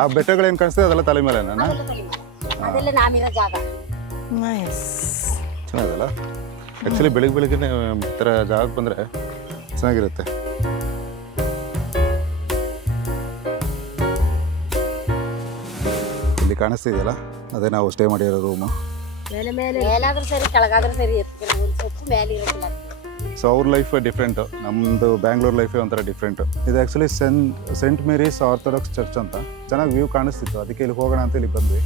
ಆ ಬೆಟ್ಟಗಳೇನು ಕಾಣಿಸ್ತದೆ ಅದೆಲ್ಲ ತಲೆ ಮೇಲೆ ನಾನು ಅದೆಲ್ಲ ನಾವಿರೋ ಜಾಗ. ನೈಸ್. ಚೆನ್ನಾಗಲ್ಲ ಆ್ಯಕ್ಚುಲಿ ಬೆಳಿಗ್ಗೆ ಈ ಥರ ಜಾಗಕ್ಕೆ ಬಂದರೆ ಚೆನ್ನಾಗಿರುತ್ತೆ. ಇಲ್ಲಿ ಕಾಣಿಸ್ತಿದೆಯಲ್ಲ ಅದೇ ನಾವು ಸ್ಟೇ ಮಾಡಿರೋ ರೂಮು. ಮೇಲಾದ್ರೂ ಸರಿ ಕೆಳಗಾದ್ರೂ ಸರಿ ಒಂದು ಸ್ವಲ್ಪ ಮೇಲೆ ಇರೋದಿಲ್ಲ. ಸೊ ಅವ್ರ ಲೈಫ್ ಡಿಫ್ರೆಂಟು, ನಮ್ಮದು ಬ್ಯಾಂಗ್ಳೂರ್ ಲೈಫೇ ಒಂಥರ ಡಿಫ್ರೆಂಟು. ಇದು actually saint Mary's orthodox church ಅಂತ ಚೆನ್ನಾಗಿ ವ್ಯೂ ಕಾಣಿಸ್ತಿತ್ತು, ಅದಕ್ಕೆ ಇಲ್ಲಿ ಹೋಗೋಣ ಅಂತ ಇಲ್ಲಿ ಬಂದ್ವಿ.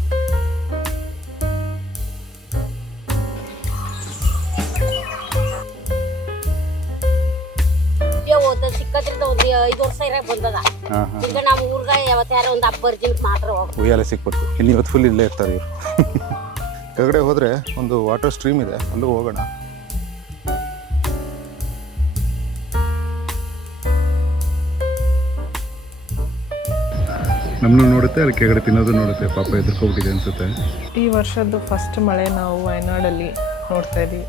ಸಿಕ್ಕದ್ರಿಂದ ಒಂದು 5 ವರ್ಷ ಇರಾಕ್ ಬಂದದ. ಈಗ ನಾವು ಊರ್ಗ ಯಾವತ್ತಾರ ಒಂದು ಹಬ್ಬ ಅರ್ಜೆಂಟ್ ಮಾತ್ರ ಹೋಗ್ತೀವಿ. ಉಯ್ಯಾಲೆ ಸಿಕ್ಬಿಟ್ಟು ಇನ್ನು ಇವತ್ತು ಫುಲ್ ಇಲ್ಲೇ ಇರ್ತಾರೆ ಇವರು. ಕೆಳಗಡೆ ಹೋದರೆ ಒಂದು ವಾಟರ್ ಸ್ಟ್ರೀಮ್ ಇದೆ, ಅಲ್ಲೂ ಹೋಗೋಣ. ನಮ್ಮನ್ನು ನೋಡುತ್ತೆ, ಅಲ್ಲಿ ಕೆಳಗಡೆ ತಿನ್ನೋದು ನೋಡುತ್ತೆ. ಪಾಪ ಎದುರ್ಕೊಬಿಟ್ಟಿದೆ ಅನ್ಸುತ್ತೆ. ಈ ವರ್ಷದ್ದು ಫಸ್ಟ್ ಮಳೆ ನಾವು ವಯನಾಡಲ್ಲಿ ನೋಡ್ತಾ ಇದ್ದೀವಿ.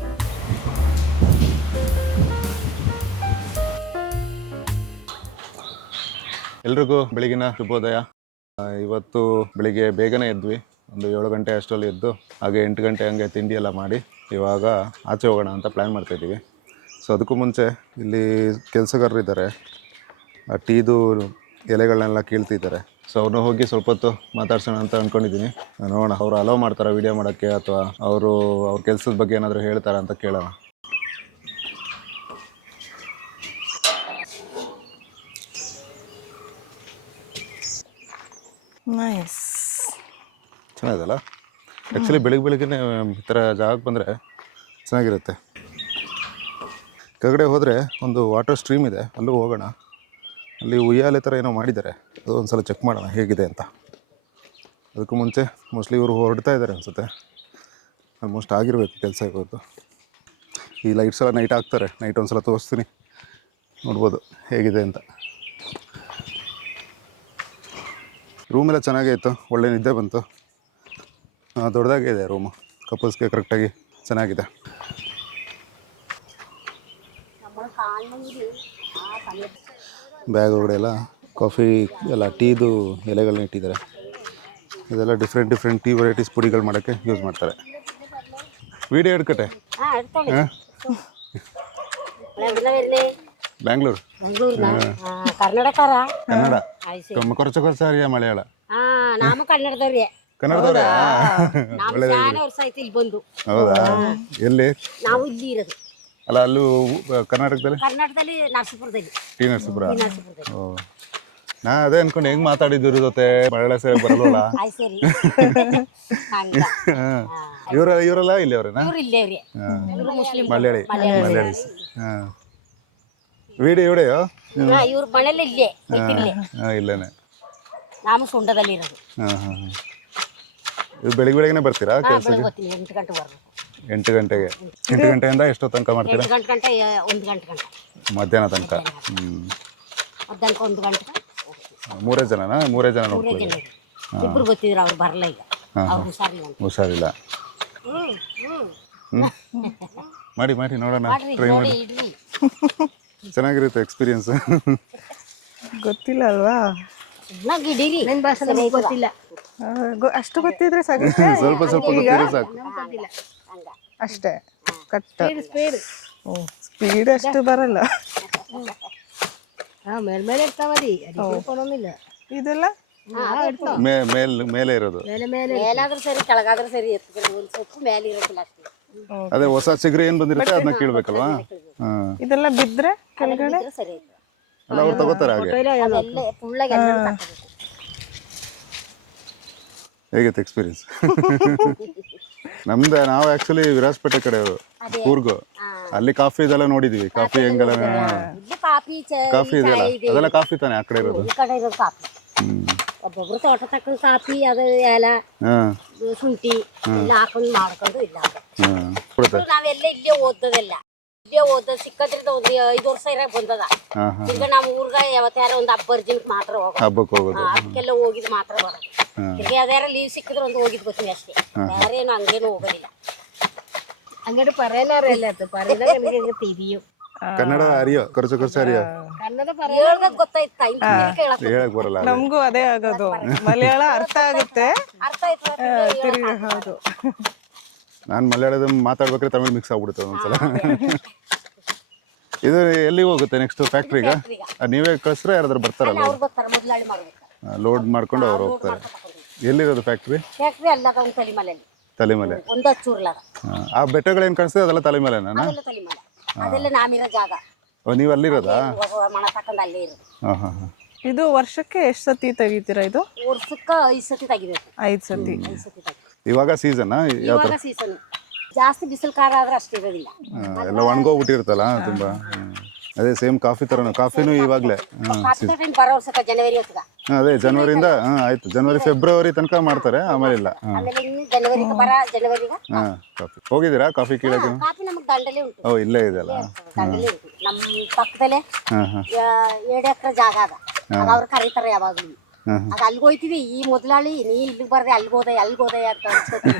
ಎಲ್ರಿಗೂ ಬೆಳಗಿನ ಶುಭೋದಯ. ಇವತ್ತು ಬೆಳಿಗ್ಗೆ ಬೇಗನೆ ಎದ್ವಿ, ಒಂದು 7 ಗಂಟೆ ಅಷ್ಟರಲ್ಲಿ ಎದ್ದು ಹಾಗೆ 8 ಗಂಟೆ ಹಂಗೆ ತಿಂಡಿ ಎಲ್ಲ ಮಾಡಿ ಇವಾಗ ಆಚೆ ಹೋಗೋಣ ಅಂತ ಪ್ಲ್ಯಾನ್ ಮಾಡ್ತಾಯಿದ್ದೀವಿ. ಸೊ ಅದಕ್ಕೂ ಮುಂಚೆ ಇಲ್ಲಿ ಕೆಲಸಗಾರರಿದ್ದಾರೆ, ಆ ಟೀದು ಎಲೆಗಳನ್ನೆಲ್ಲ ಕೀಳ್ತಿದ್ದಾರೆ. ಸೊ ಅವ್ರನ್ನ ಹೋಗಿ ಸ್ವಲ್ಪ ಹೊತ್ತು ಮಾತಾಡ್ಸೋಣ ಅಂತ ಅಂದ್ಕೊಂಡಿದ್ದೀನಿ. ನೋಡೋಣ ಅವ್ರು ಅಲೋ ಮಾಡ್ತಾರಾ ವೀಡಿಯೋ ಮಾಡೋಕ್ಕೆ, ಅಥವಾ ಅವ್ರ ಕೆಲಸದ ಬಗ್ಗೆ ಏನಾದರೂ ಹೇಳ್ತಾರಾ ಅಂತ ಕೇಳೋಣ. ನೈಸ್. ಚೆನ್ನಾಗಿದೆಲ್ಲ ಆ್ಯಕ್ಚುಲಿ ಬೆಳಿಗ್ಗೆ ಈ ಥರ ಜಾಗಕ್ಕೆ ಬಂದರೆ ಚೆನ್ನಾಗಿರುತ್ತೆ. ಕೆಳಗಡೆ ಹೋದರೆ ಒಂದು ವಾಟರ್ ಸ್ಟ್ರೀಮ್ ಇದೆ, ಅಲ್ಲೂ ಹೋಗೋಣ. ಅಲ್ಲಿ ಉಯ್ಯಾಲೆ ಥರ ಏನೋ ಮಾಡಿದ್ದಾರೆ, ಅದು ಒಂದು ಸಲ ಚೆಕ್ ಮಾಡೋಣ ಹೇಗಿದೆ ಅಂತ. ಅದಕ್ಕೂ ಮುಂಚೆ ಮೋಸ್ಟ್ಲಿ ಇವರು ಹೊರಡ್ತಾ ಇದ್ದಾರೆ ಅನಿಸುತ್ತೆ, ಆಲ್ಮೋಸ್ಟ್ ಆಗಿರಬೇಕು ಕೆಲಸ ಇವತ್ತು. ಈ ಲೈಟ್ಸ್ ಎಲ್ಲ ನೈಟ್ ಹಾಕ್ತಾರೆ, ನೈಟ್ ಒಂದು ಸಲ ತೋರಿಸ್ತೀನಿ, ನೋಡ್ಬೋದು ಹೇಗಿದೆ ಅಂತ. ರೂಮೆಲ್ಲ ಚೆನ್ನಾಗೇ ಇತ್ತು, ಒಳ್ಳೆ ನಿದ್ದೆ ಬಂತು. ದೊಡ್ಡದಾಗೇ ಇದೆ ರೂಮು, ಕಪಲ್ಸ್ಗೆ ಕರೆಕ್ಟಾಗಿ ಚೆನ್ನಾಗಿದೆ. ಬ್ಯಾಗ್ ಒಳಗಡೆ ಎಲ್ಲ ಕಾಫಿ ಎಲ್ಲ ಟೀದು ಎಲೆಗಳನ್ನ ಇಟ್ಟಿದ್ದಾರೆ. ಇದೆಲ್ಲ ಡಿಫ್ರೆಂಟ್ ಟೀ ವೆರೈಟೀಸ್ ಪುಡಿಗಳು ಮಾಡೋಕ್ಕೆ ಯೂಸ್ ಮಾಡ್ತಾರೆ. ವೀಡಿಯೋ ಹಿಡ್ಕಟ್ಟೆ. ಬ್ಯಾಂಗ್ಳೂರು ಕನ್ನಡ ಕೊರಚ ಅರಿಯ ಮಲಯಾಳ. ನಾವು ಕನ್ನಡದವ್ರಿ. ಕನ್ನಡದವ್ರೆ? ವರ್ಷ ಆಯ್ತು ಇಲ್ಲಿ ಬಂದು. ಹೌದಾ? ಎಲ್ಲಿ? ನಾವು ಇಲ್ಲಿ ಇರೋದು. ಅಲ್ಲ ಅಲ್ಲೂ ಕರ್ನಾಟಕದಲ್ಲಿ ನರಸೀಪುರದಲ್ಲಿ. ಟಿ ನರಸೀಪುರ. ಓ, ನಾ ಅದೇ ಅನ್ಕೊಂಡು ಹೆಂಗ್ ಮಾತಾಡಿದ್ರು ಜೊತೆ ಮಲಯಾಳ ಸರಿ ಬರಲ್ವಲ್ಲ. ಇವರೆಲ್ಲ ಇಲ್ಲಿ ಅವ್ರೇನಾ? ಮಲಯಾಳಿ. ಹಾಂ, ವಿಡಿಯೋ ಇವ್ರ ಮನೇಲಿ ಇಲ್ಲೇ ಇಲ್ಲೇನೆ. ನಾವು ಸುಂಡದಲ್ಲಿ ಇರೋದು. ಇದು ಬೆಳಿಗ್ಗೆನೆ ಬರ್ತೀರಾ ಕೆಲಸಕ್ಕೆ? 8 ಗಂಟೆ ಬರ್ಬೇಕು. 8 ಗಂಟೆಗೆ. 8 ಗಂಟೆಯಿಂದ ಎಷ್ಟು ತನಕ ಮಾಡ್ತೀರಾ? 1 ಗಂಟೆ 1 ಗಂಟೆ ಮಧ್ಯಾಹ್ನ ತನಕ. ಮಧ್ಯಾಹ್ನಕ್ಕೆ 1 ಗಂಟೆ. 3 ಜನನಾ? 3 ಜನ ನೋಡ್ಕೊಳ್ಳಿ. ಇಬ್ರು ಗೊತ್ತಿದ್ರು, ಅವ್ರು ಬರಲ್ಲ ಈಗ, ಹುಷಾರಿಲ್ಲ. ಮಾಡಿ ನೋಡೋಣ, ಟ್ರೈ ಮಾಡಿ. ಚೆನ್ನಾಗಿರುತ್ತೆ ಎಕ್ಸ್ಪೀರಿಯನ್ಸ್. ಗೊತ್ತಿಲ್ಲ ಅಲ್ವಾ? ಗೊತ್ತಿಲ್ಲ, ಅಷ್ಟು ಗೊತ್ತಿದ್ರೆ ಸಾಕು. ಸ್ವಲ್ಪ ಗೊತ್ತಿದ್ರೆ ಸಾಕು ಅಷ್ಟೇ. ಕಟ್ ಸ್ಪೀಡ್ ಅಷ್ಟು ಬರಲ್ಲ. ಮೇಲ್ಮೇಲೆ ಇರ್ತಾವಲ್ಲಿ, ಇದೆಲ್ಲ ಮೇಲೆ ಇರೋದು. ಮೇಲಾದ್ರೂ ಸರಿ ಕೆಳಗಾದ್ರೂ ಸರಿ ಒಂದು ಸ್ವಲ್ಪ ಮೇಲೆ ಇರೋದಿಲ್ಲ ಅಷ್ಟೇ. ಅದೇ ಹೊಸ ಚಿಗುರು ಏನ್ ಬಂದಿರುತ್ತೆ ಅದನ್ನ ಕೀಳ್ಬೇಕಲ್ವಾ? ಇದೆಲ್ಲ ಬಿದ್ರೆ ಕೆಳಗಡೆ ಸರಿ ಅಲ್ಲ ಅವ್ರು ತಗೋತಾರೆ ಹಾಗೆ. ಹೇಗಿತ್ತು ಎಕ್ಸ್ಪೀರಿಯನ್ಸ್? ನಾವು ಆಕ್ಚುಲಿ ವಿರಾಜಪೇಟೆ ಕಡೆ ಕೂರ್ಗು, ಅಲ್ಲಿ ಕಾಫಿ ಇದೆಲ್ಲ ನೋಡಿದೀವಿ. ಕಾಫಿ ಹೆಂಗೆಲ್ಲ ಕಾಫಿ ಇದೆಯಲ್ಲ, ಅದೆಲ್ಲ ಕಾಫಿ ತಾನೆ ಆ ಕಡೆ ಇರೋದು. ಒಬ್ಬೊಬ್ರು ತೋಟ ತಕ್ಕ ಕಾಫಿ, ಅದು ಎಲ ಶುಂಠಿ ಎಲ್ಲ ಹಾಕೊಂಡು ಮಾಡ್ಕೊಂಡು ಇಲ್ಲ. ನಾವೆಲ್ಲ ಇಲ್ಲೇ ಓದೋದೆಲ್ಲ, ಇಲ್ಲೇ ಓದೋದು. ಸಿಕ್ಕದ್ರಿಂದ ಒಂದು 5 ವರ್ಷ ಇರಾಕ್ ಬಂದದ. ಈಗ ನಾವು ಊರ್ಗ ಯಾವತ್ತಾರ ಒಂದು ಹಬ್ಬ ಅರ್ಜೆಂಟ್ ಮಾತ್ರ ಹೋಗೋದು. ಅದಕ್ಕೆಲ್ಲ ಹೋಗಿದ್ ಮಾತ್ರ ಬರೋದು. ಈಗ ಯಾವ್ದಾರ ಲೀವ್ ಸಿಕ್ಕಿದ್ರೆ ಒಂದು ಹೋಗಿದ್ ಗೊತ್ತೀನಿ ಅಷ್ಟೇ, ಬೇರೇನು ಹಂಗೇನು ಹೋಗೋದಿಲ್ಲ. ಹಂಗಾದ್ರೆ ಪರೇನಾರ ಎಲ್ಲ ಪರೇನ ತಿರಿಯು ಕನ್ನಡ ಅರಿಯೋ ಖರ್ಚು ಅರಿಯೋ ಹೇಳ್ದಾಗ ಗೊತ್ತಾಯ್ತಾ ಹೇಳಕ್ ಹೇಳಕ್ ಬರಲ್ಲ ಅದೇ. ನಮಗೂ ಅದೇ ಆಗೋದು ಮಲಯಾಳ ಅರ್ಥ ಆಗುತ್ತೆ ಅರ್ಥ ಆಯ್ತು ತಿರ್ಗಿ ಹೌದು ನಾನು ಮಲಯಾಳದ ಮಾತಾಡ್ಬೇಕಾದ್ರೆ ತಮಿಳ್ ಮಿಕ್ಸ್ ಆಗ್ಬಿಡುತ್ತೆ ಒಂದೊಂದ್ಸಲ. ಇದು ಎಲ್ಲಿಗೆ ಹೋಗುತ್ತೆ ನೆಕ್ಸ್ಟ್ ಫ್ಯಾಕ್ಟ್ರಿಗೆ? ನೀವೇ ಕಳಿಸ್ರೆ ಯಾರಾದ್ರೂ ಬರ್ತಾರಲ್ಲ ಅವ್ರು ಬರ್ತಾರೆ ಮೊದಲಾಳಿ ಮಾಡ್ಬೇಕು ಲೋಡ್ ಮಾಡ್ಕೊಂಡು ಅವ್ರು ಹೋಗ್ತಾರೆ. ಎಲ್ಲಿರೋದು ಫ್ಯಾಕ್ಟ್ರಿ? ಫ್ಯಾಕ್ಟ್ರಿ ಅಲ್ಲಾಗ ಒಂದು ತಲಿಮಲೆಯಲ್ಲಿ ತಲೆಮಲೆ. ಒಂದು ಹಚ್ಚೂರ್ಲಾಗ ಆ ಬೆಟ್ಟಗಳೇನು ಕಾಣಿಸ್ತದೆ ಅದೆಲ್ಲ ತಲೆಮಲೆನಾ? ಅದೆಲ್ಲ ತಲಿಮಲೆ ಅದೆಲ್ಲ ನಾಮಿರೋ ಜಾಗ. ನೀವು ಅಲ್ಲಿರೋದಾ? ಮಣ ತಕೊಂಡ್ ಅಲ್ಲೇ ಇರೋದು. ಹಾಂ ಹಾಂ ಹಾಂ. ಇದು ವರ್ಷಕ್ಕೆ ಎಷ್ಟು ಸತಿ ತೆಗಿತೀರಾ ಇದು? ವರ್ಷಕ್ಕೆ 5 ಸತಿ ತೆಗಿಬೇಕು. 5 ಸತಿ. 5 ಸತಿ ತೆಗಿ. ಇವಾಗ ಸೀಸನ್ ಯಾವ ಥರ? ಇವಾಗ ಸೀಸನ್ ಜಾಸ್ತಿ ಬಿಸಿಲು ಕಾಲ ಆದ್ರೆ ಅಷ್ಟು ಇರೋದಿಲ್ಲ. ಎಲ್ಲ ಒಣಗೋಗ್ಬಿಟ್ಟಿರುತ್ತಲ್ಲ ತುಂಬ. ಅದೇ ಸೇಮ್ ಕಾಫಿ ಥರನೂ. ಕಾಫಿನೂ ಇವಾಗಲೇ ಕಾಫಿ ಟೈಮ್ ಬರೋ ವರ್ಷಕ್ಕೆ ಜನವರಿ ಹೊತ್ತಿಗೆ. ಅದೇ ಜನವರಿಯಿಂದ ಆಯ್ತು ಜನವರಿ ಫೆಬ್ರವರಿ ತನಕ ಮಾಡ್ತಾರೆ, ಆಮೇಲೆ ಇಲ್ಲ. ಆಮೇಲೆ ಇನ್ನು ಜನವರಿಗೆ ಜನವರಿಗೆ ಹಾಂ ಕಾಫಿ ಹೋಗಿದ್ದೀರಾ ಕಾಫಿ ಕೀಳಕ್ಕೆ? ಕಾಫಿ ನಮಗೆ ದಂಡಲೇ ಉಂಟು. ಓ ಇಲ್ಲೇ ಇದೆಯಲ್ಲ. ದಂಡಲೇ ಉಂಟು ನಮ್ಮ ಪಕ್ಕದಲ್ಲೇ. ಹಾಂ ಹಾಂ 2 ಎಕರೆ ಜಾಗ ಅದ. ಆಗ ಅವ್ರು ಕರೀತಾರೆ ಯಾವಾಗ್ಲೂ. ಹಾಂ ಆಗ ಅಲ್ಲಿಗೆ ಹೋಯ್ತೀವಿ. ಈ ಮೊದಲಾಳಿ ನೀ ಇಲ್ಲಿಗೆ ಬರ್ದೆ ಅಲ್ಗೋದೆ ಅಂತ ಅನ್ಸ್ಕೊತೀವಿ.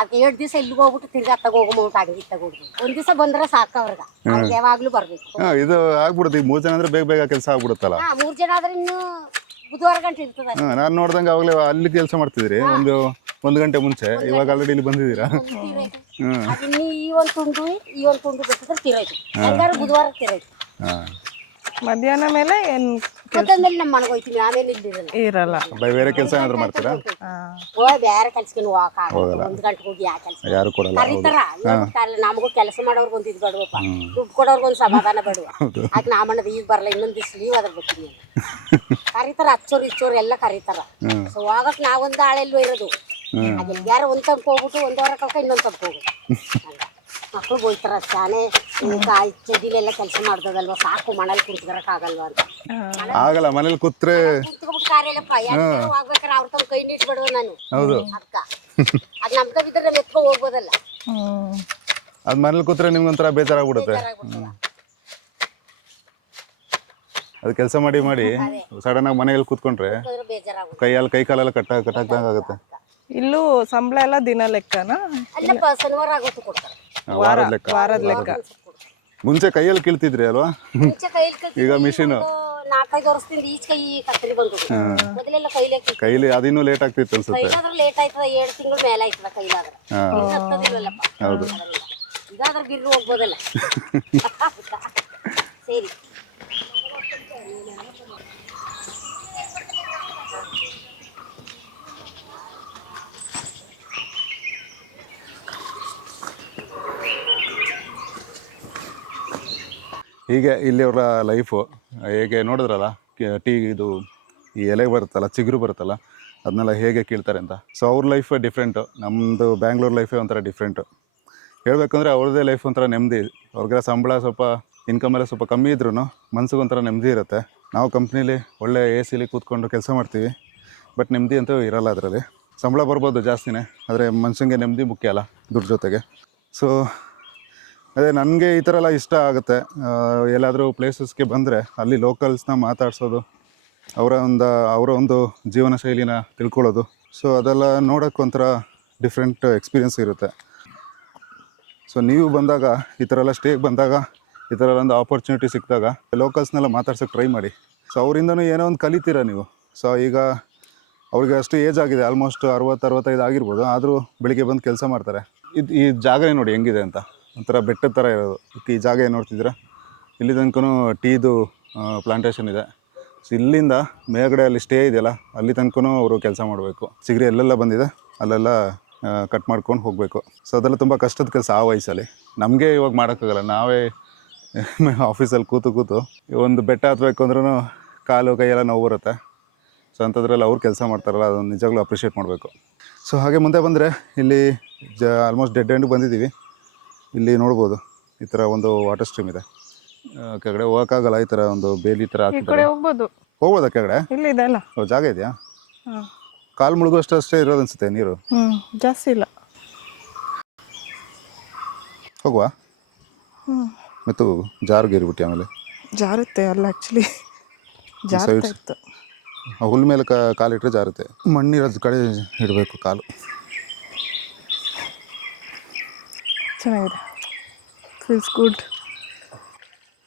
ಆಗ 2 ದಿವಸ ಇಲ್ಲಿಗೆ ಹೋಗ್ಬಿಟ್ಟು ತಿರ್ಗಾ ತಗೋಗಮೌಂಟ್ ಆಗಿ ತಗೋಡ್ದು. 1 ದಿವಸ ಬಂದ್ರೆ ಸಾಕು ಅವ್ರಿಗೆ. ಅವ್ರಿಗೆ ಯಾವಾಗ್ಲೂ ಬರ್ಬೇಕು. ಹಾಂ ಇದು ಆಗ್ಬಿಡುತ್ತೆ. ಈಗ 3 ಜನ ಅಂದ್ರೆ ಬೇಗ ಬೇಗ ಕೆಲಸ ಆಗ್ಬಿಡುತ್ತಲ್ಲ. 3 ಜನ ಆದ್ರೆ ಇನ್ನು ಬುಧವಾರ ಗಂಟೆ ಇರ್ತದೆ. ಹಾಂ ನಾನು ನೋಡ್ದಂಗೆ ಅವಾಗಲೇ ಅಲ್ಲಿ ಕೆಲಸ ಮಾಡ್ತಿದ್ರಿ ಒಂದು ಗಂಟೆ ಮುಂಚೆ. ಇವಾಗ ಆಲ್ರೆಡಿ ಇಲ್ಲಿ ಬಂದಿದ್ದೀರಾ? ಅದಿನ್ನು ಈ ಒಂದು ತುಂಡು ಬಿಟ್ಟಿದ್ರೆ ತೀರೋಯ್ತು. ಹಂಗಾರೆ ಬುಧವಾರ ತೀರೋಯ್ತು. ಹಾಂ ಮಧ್ಯಾಹ್ನ ಮೇಲೆ ಏನು ಮತ್ತೊಂದಲ್ಲಿ ನಮ್ಮ ಮನೆಗೆ ಹೋಯ್ತೀವಿ. ಆಮೇಲೆ ಇಲ್ಲಿರಲ್ಲ. ಇರಲ್ಲ. ಬೇರೆ ಕೆಲಸ ಏನಾದ್ರು ಮಾಡ್ತೀರಾ? ಬೇರೆ ಕೆಲ್ಸಕ್ಕೆ ಹೋಗಕ್ಕಾಗಲ್ಲ. 1 ಗಂಟೆಗೆ ಹೋಗಿ ಯಾವ ಕೆಲಸ ಯಾರು ಕೊಡಲ್ಲ. ಕರೀತಾರ. ನಮಗೂ ಕೆಲಸ ಮಾಡೋರ್ಗೆ ಒಂದು ಇದು ಬೇಡವಪ್ಪ, ದುಡ್ಡು ಕೊಡೋರ್ಗೆ ಒಂದು ಸಮಾಧಾನ ಬೇಡುವ. ಆಗ ನಾಮಣ್ಣದ ಈಗ ಬರಲ್ಲ, ಇನ್ನೊಂದು ದಿವ್ಸ ಲೀವ್ ಅದ್ರ ಬರ್ತೀನಿ ಕರೀತಾರ. ಹಚ್ಚೋರು ಇಚ್ಚೋರು ಎಲ್ಲ ಕರೀತಾರ. ಸೊ ಹೋಗಕ್ ನಾವೊಂದು ಆಳೆಲ್ಲೂ ಇರೋದು. ಹಾಗೆ ಯಾರು ಒಂದು ತಪ್ಪ ಹೋಗ್ಬಿಟ್ಟು 1 ವಾರ ಕಳ್ಕ ಇನ್ನೊಂದು ತಪ್ಪ ಹೋಗುದು. ಮಕ್ಕಳು ಬೋಯ್ತಾರ ಶಾನೆ ಚದಿಲೆಲ್ಲ ಕೆಲಸ ಮಾಡ್ದದಲ್ವ, ಸಾಕು ಮನೇಲಿ ಕುಂತ್ಕರಕ್ಕಾಗಲ್ವಾ ಅಂತ. ಆಗಲ್ಲ ಮನೇಲಿ ಕೂತ್ರೆ ಕುಂತ್ಕೊಬಿಟ್ಟು ಕಾರ್ಯಲ್ಲಪ್ಪ ಹೋಗ್ಬೇಕಾರೆ ಅವ್ರ ತಮ್ಮ ಕೈ ನೀಟ್ಬಿಡುವ ನಾನು. ಹೌದು ಅಕ್ಕ ಅದ್ ನಮ್ ಬಿದ್ರೆ ನಮ್ಮ ಎತ್ಕೊ ಹೋಗ್ಬೋದಲ್ಲ. ಅದ್ ಮನೇಲಿ ಕೂತ್ರೆ ನಿಮ್ಗೊಂಥರ ಬೇಜಾರಾಗ್ಬಿಡುತ್ತೆ. ಅದು ಕೆಲಸ ಮಾಡಿ ಸಡನ್ ಆಗಿ ಮನೆಯಲ್ಲಿ ಕೂತ್ಕೊಂಡ್ರೆ ಬೇಜಾರಾಗುತ್ತೆ. ಕೈ ಕಾಲೆಲ್ಲ ಕಟ್ಟಾಗ್ದಂಗೆ ಆಗುತ್ತೆ. ಇಲ್ಲೂ ಸಂಬಳ ಎಲ್ಲ ದಿನ ಲೆಕ್ಕನಾ? ಅಲ್ಲಪ್ಪ ಶನಿವಾರ ಆಗೋತ್ತು ಕೊಡ್ತಾರೆ. ವಾರದ ಲೆಕ್ಕ. ಮುಂಚೆ ಕೈಯಲ್ಲಿ ಕೀಳ್ತಿದ್ರಿ ಅಲ್ವಾ? ಮುಂಚೆ ಕೈಲಿ ಈಗ ಮಿಷಿನ್ 4-5 ವರ್ಷದಿಂದ ಈಚೆ ಕೈ ಕತ್ತರಿ ಬಂದು. ಮೊದಲೆಲ್ಲ ಕೈಲಿ ಅದಿನ್ನೂ ಲೇಟ್ ಆಗ್ತಿತ್ತು ಅನ್ಸುತ್ತೆ. ಕೈಲಾದ್ರೆ ಲೇಟ್ ಆಯ್ತದ. 7 ತಿಂಗಳು ಮೇಲೆ ಆಯ್ತದ ಕೈಲಾದ್ರೆ. ಹೌದು ಇದಾದ್ರೆ ಬಿರ್ರು ಹೋಗ್ಬೋದಲ್ಲ. ಸರಿ ಹೀಗೆ ಇಲ್ಲಿಯವರ ಲೈಫು ಹೇಗೆ ನೋಡಿದ್ರಲ್ಲ. ಟೀ ಇದು ಈ ಎಲೆ ಬರುತ್ತಲ್ಲ, ಚಿಗುರು ಬರುತ್ತಲ್ಲ, ಅದನ್ನೆಲ್ಲ ಹೇಗೆ ಕೀಳ್ತಾರೆ ಅಂತ. ಸೊ ಅವ್ರ ಲೈಫ್ ಡಿಫ್ರೆಂಟು. ನಮ್ಮದು ಬ್ಯಾಂಗ್ಳೂರ್ ಲೈಫೇ ಒಂಥರ ಡಿಫ್ರೆಂಟು. ಹೇಳ್ಬೇಕಂದ್ರೆ ಅವ್ರದ್ದೇ ಲೈಫ್ ಒಂಥರ ನೆಮ್ಮದಿ. ಅವ್ರಿಗೆಲ್ಲ ಸಂಬಳ ಸ್ವಲ್ಪ ಇನ್ಕಮೆಲ್ಲ ಸ್ವಲ್ಪ ಕಮ್ಮಿ ಇದ್ರೂ ಮನ್ಸಿಗೆ ಒಂಥರ ನೆಮ್ಮದಿ ಇರುತ್ತೆ. ನಾವು ಕಂಪ್ನೀಲಿ ಒಳ್ಳೆ AC ಕೂತ್ಕೊಂಡು ಕೆಲಸ ಮಾಡ್ತೀವಿ, ಬಟ್ ನೆಮ್ಮದಿ ಅಂತೂ ಇರಲ್ಲ ಅದರಲ್ಲಿ. ಸಂಬಳ ಬರ್ಬೋದು ಜಾಸ್ತಿನೇ, ಆದರೆ ಮನುಷ್ಯಂಗೆ ನೆಮ್ಮದಿ ಮುಖ್ಯ ಅಲ್ಲ ದುಡ್ಡು ಜೊತೆಗೆ. ಸೊ ಅದೇ ನನಗೆ ಈ ಥರ ಎಲ್ಲ ಇಷ್ಟ ಆಗುತ್ತೆ. ಎಲ್ಲಾದರೂ ಪ್ಲೇಸಸ್ಗೆ ಬಂದರೆ ಅಲ್ಲಿ ಲೋಕಲ್ಸ್ನ ಮಾತಾಡ್ಸೋದು, ಅವರ ಒಂದು ಜೀವನ ಶೈಲಿನ ತಿಳ್ಕೊಳ್ಳೋದು. ಸೊ ಅದೆಲ್ಲ ನೋಡೋಕ್ಕೆ ಒಂಥರ ಡಿಫ್ರೆಂಟ್ ಎಕ್ಸ್ಪೀರಿಯನ್ಸ್ ಇರುತ್ತೆ. ಸೊ ನೀವು ಬಂದಾಗ ಈ ಥರ ಎಲ್ಲ ಸ್ಟೇಗೆ ಬಂದಾಗ ಈ ಥರ ಒಂದು ಆಪರ್ಚುನಿಟಿ ಸಿಕ್ಕಿದಾಗ ಲೋಕಲ್ಸ್ನೆಲ್ಲ ಮಾತಾಡ್ಸೋಕ್ಕೆ ಟ್ರೈ ಮಾಡಿ. ಸೊ ಅವರಿಂದನೂ ಏನೋ ಒಂದು ಕಲಿತೀರ ನೀವು. ಸೊ ಈಗ ಅವ್ರಿಗೆ ಅಷ್ಟು ಏಜ್ ಆಗಿದೆ, ಆಲ್ಮೋಸ್ಟ್ 60-65 ಆಗಿರ್ಬೋದು, ಆದರೂ ಬೆಳಿಗ್ಗೆ ಬಂದು ಕೆಲಸ ಮಾಡ್ತಾರೆ. ಈ ಜಾಗನೇ ನೋಡಿ ಹೆಂಗಿದೆ ಅಂತ. ಒಂಥರ ಬೆಟ್ಟದ ಥರ ಇರೋದು. ಈ ಜಾಗ ಏನು ನೋಡ್ತಿದ್ದೀರಾ, ಇಲ್ಲಿ ತನಕ ಟೀದು ಪ್ಲಾಂಟೇಶನ್ ಇದೆ. ಸೊ ಇಲ್ಲಿಂದ ಮೇಲ್ಗಡೆ ಅಲ್ಲಿ ಸ್ಟೇ ಇದೆಯಲ್ಲ, ಅಲ್ಲಿ ತನಕ ಅವರು ಕೆಲಸ ಮಾಡಬೇಕು. ಚಿಗರಿ ಎಲ್ಲೆಲ್ಲ ಬಂದಿದೆ ಅಲ್ಲೆಲ್ಲ ಕಟ್ ಮಾಡ್ಕೊಂಡು ಹೋಗಬೇಕು. ಸೊ ಅದೆಲ್ಲ ತುಂಬ ಕಷ್ಟದ ಕೆಲಸ ಆ ವಯಸ್ಸಲ್ಲಿ. ನಮಗೆ ಇವಾಗ ಮಾಡೋಕ್ಕಾಗಲ್ಲ. ನಾವೇ ಆಫೀಸಲ್ಲಿ ಕೂತು ಒಂದು ಬೆಟ್ಟ ಹತ್ತಬೇಕು ಅಂದ್ರೂ ಕಾಲು ಕೈಯೆಲ್ಲ ನೋವು ಬರುತ್ತೆ. ಸೊ ಅಂಥದ್ರಲ್ಲಿ ಅವ್ರು ಕೆಲಸ ಮಾಡ್ತಾರಲ್ಲ, ಅದನ್ನು ನಿಜವಾಗ್ಲೂ ಅಪ್ರಿಷಿಯೇಟ್ ಮಾಡಬೇಕು. ಸೊ ಹಾಗೆ ಮುಂದೆ ಬಂದರೆ ಇಲ್ಲಿ ಆಲ್ಮೋಸ್ಟ್ ಡೆಡ್ ಎಂಡ್ಗೆ ಬಂದಿದ್ದೀವಿ. ಇಲ್ಲಿ ನೋಡ್ಬೋದು ಈ ಥರ ಒಂದು ವಾಟರ್ ಸ್ಟ್ರೀಮ್ ಇದೆ. ಕೆಳಗಡೆ ಹೋಗೋಕ್ಕಾಗಲ್ಲ, ಈ ಥರ ಒಂದು ಬೇಲಿ ಥರ ಹಾಕಿದ್ದಾರೆ. ಹೋಗ್ಬೋದಾ ಕೆಳಗಡೆ? ಇಲ್ಲಿದೆ ಅಲ್ಲ ಜಾಗ ಇದೆಯಾ? ಕಾಲು ಮುಳುಗುವಷ್ಟೇ ಇರೋದು ಅನ್ಸುತ್ತೆ ನೀರು. ಜಾಸ್ತಿ ಇಲ್ಲ. ಹೋಗುವ ಮತ್ತು ಜಾರ್ಗೇರಿಬಿಟ್ಟು ಆಮೇಲೆ ಜಾರುತ್ತೆ ಅಲ್ಲ, ಆ್ಯಕ್ಚುಲಿ ಜಾರುತ್ತಾ ಇತ್ತು. ಹುಲ್ ಮೇಲೆ ಕಾಲಿಟ್ಟರೆ ಜಾರುತ್ತೆ. ಮಣ್ಣಿರೋದು ಕಡೆ ಇಡಬೇಕು ಕಾಲು. ಚೆನ್ನಾಗಿದೆ, ಫೀಲ್ಸ್ ಗುಡ್.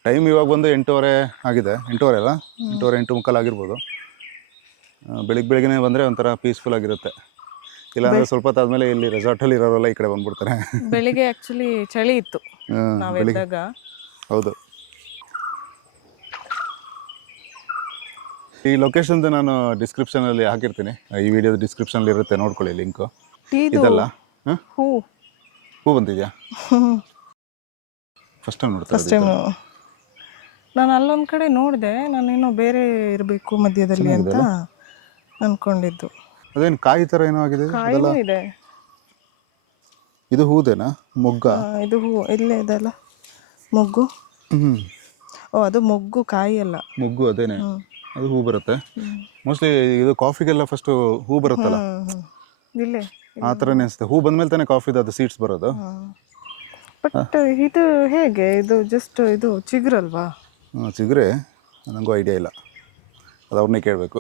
ಟೈಮ್ ಇವಾಗ ಬಂದು 8:30 ಆಗಿದೆ. 8:30 ಅಲ್ಲ, 8:30 8:45 ಆಗಿರ್ಬೋದು. ಬೆಳಿಗ್ಗೆನೇ ಬಂದರೆ ಒಂಥರ ಪೀಸ್ಫುಲ್ ಆಗಿರುತ್ತೆ. ಇಲ್ಲಾಂದರೆ ಸ್ವಲ್ಪ ಹೊತ್ತಾದ್ಮೇಲೆ ಇಲ್ಲಿ ರೆಸಾರ್ಟಲ್ಲಿ ಇರೋರೆಲ್ಲ ಈ ಕಡೆ ಬಂದ್ಬಿಡ್ತಾರೆ. ಬೆಳಿಗ್ಗೆ ಆ್ಯಕ್ಚುಲಿ ಚಳಿ ಇತ್ತು ನಾವು ಎದ್ದಾಗ. ಹೌದು. ಈ ಲೊಕೇಶನ್ದು ನಾನು ಡಿಸ್ಕ್ರಿಪ್ಷನಲ್ಲಿ ಹಾಕಿರ್ತೀನಿ. ಈ ವಿಡಿಯೋದ ಡಿಸ್ಕ್ರಿಪ್ಷನಲ್ಲಿ ಇರುತ್ತೆ, ನೋಡ್ಕೊಳ್ಳಿ ಲಿಂಕು. ಇದಲ್ಲ ಹೂ ಬಂದಿದೆಯಾ? ಫಸ್ಟ್ ಟೈಮ್ ನೋಡ್ತಾ ಫಸ್ಟ್ ಟೈಮ್ ನಾನು ಅಲ್ಲೊಂದು ಕಡೆ ನೋಡಿದೆ, ನಾನೇನೋ ಬೇರೆ ಇರಬೇಕು ಮಧ್ಯದಲ್ಲಿ ಅಂತ ಅಂದ್ಕೊಂಡಿದ್ದು. ಅದೇನು ಕಾಯಿ ಥರ ಏನೋ ಆಗಿದೆ. ಕಾಯಿನೂ ಇದೆ. ಇದು ಹೂದೇನಾ? ಮೊಗ್ಗ? ಇದು ಹೂ ಇಲ್ಲೇ ಇದೆಲ್ಲ ಮೊಗ್ಗು. ಓ ಅದು ಮೊಗ್ಗು, ಕಾಯಿ ಅಲ್ಲ. ಮೊಗ್ಗು ಅದೇನೆ, ಅದು ಹೂ ಬರುತ್ತೆ. ಮೋಸ್ಟ್ಲಿ ಇದು ಕಾಫಿಗೆಲ್ಲ ಫಸ್ಟು ಹೂ ಬರುತ್ತಲ್ಲ, ಇಲ್ಲೇ ಆ ಥರನೇ ಅನಿಸುತ್ತೆ. ಹೂ ಬಂದಮೇಲೆ ತಾನೇ ಕಾಫಿದು ಅದು ಸೀಡ್ಸ್ ಬರೋದು. ಬಟ್ ಇದು ಹೇಗೆ? ಇದು ಜಸ್ಟ್ ಇದು ಚಿಗುರಲ್ವಾ? ಚಿಗುರೆ, ನನಗೂ ಐಡಿಯಾ ಇಲ್ಲ, ಅದು ಅವ್ರನ್ನೇ ಕೇಳಬೇಕು.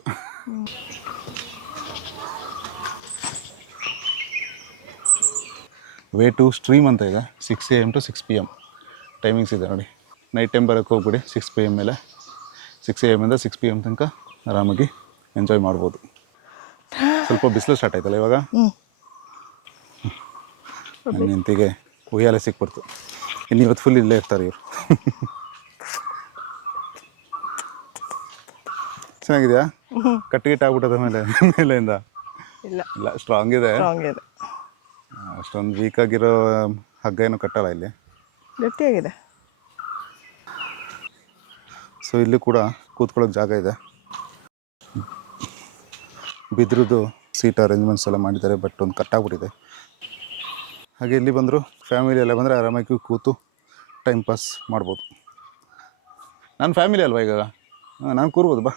ವೇ ಟು ಸ್ಟ್ರೀಮ್ ಅಂತ ಇದೆ. 6 AM to 6 PM ಟೈಮಿಂಗ್ಸ್ ಇದೆ ನೋಡಿ. ನೈಟ್ ಟೈಮ್ ಬರೋಕ್ಕೆ ಹೋಗ್ಬಿಡಿ. 6 PM ಮೇಲೆ 6 AM ಇಂದ 6 PM ತನಕ ಆರಾಮಾಗಿ ಎಂಜಾಯ್ ಮಾಡ್ಬೋದು. ಸ್ವಲ್ಪ ಬಿಸಿಲು ಸ್ಟಾರ್ಟ್ ಆಯ್ತಲ್ಲ ಇವಾಗ. ನನ್ನ ಹೆಂಡತಿಗೆ ಉಯ್ಯಾಲೆ ಸಿಕ್ಬಿಡ್ತು. ಇನ್ನು ಇವತ್ತು ಫುಲ್ ಇಲ್ಲೇ ಇರ್ತಾರೆ ಇವರು. ಚೆನ್ನಾಗಿದೆಯಾ? ಕಟ್ಟಿಗಿಟ್ಟು ಆಗ್ಬಿಟ್ಟದ ಮೇಲೆಯಿಂದ? ಇಲ್ಲ, ಸ್ಟ್ರಾಂಗ್ ಇದೆ. ಅಷ್ಟೊಂದು ವೀಕ್ ಆಗಿರೋ ಹಗ್ಗ ಏನು ಕಟ್ಟಲ್ಲ, ಇಲ್ಲಿ ಗಟ್ಟಿಯಾಗಿದೆ. ಸೊ ಇಲ್ಲಿ ಕೂಡ ಕೂತ್ಕೊಳ್ಳೋಕೆ ಜಾಗ ಇದೆ. ಬಿದ್ರದ್ದು ಸೀಟ್ ಅರೇಂಜ್ಮೆಂಟ್ಸ್ ಎಲ್ಲ ಮಾಡಿದ್ದಾರೆ, ಬಟ್ ಒಂದು ಕಟ್ಟಾಗ್ಬಿಟ್ಟಿದೆ. ಹಾಗೆ ಇಲ್ಲಿ ಬಂದರು ಫ್ಯಾಮಿಲಿ ಎಲ್ಲ ಬಂದರೆ ಆರಾಮಾಗಿ ಕೂತು ಟೈಮ್ ಪಾಸ್ ಮಾಡ್ಬೋದು. ನನ್ನ ಫ್ಯಾಮಿಲಿ ಅಲ್ವಾ ಈಗ, ನಾನು ಕೂರ್ಬೋದು ಬಾ.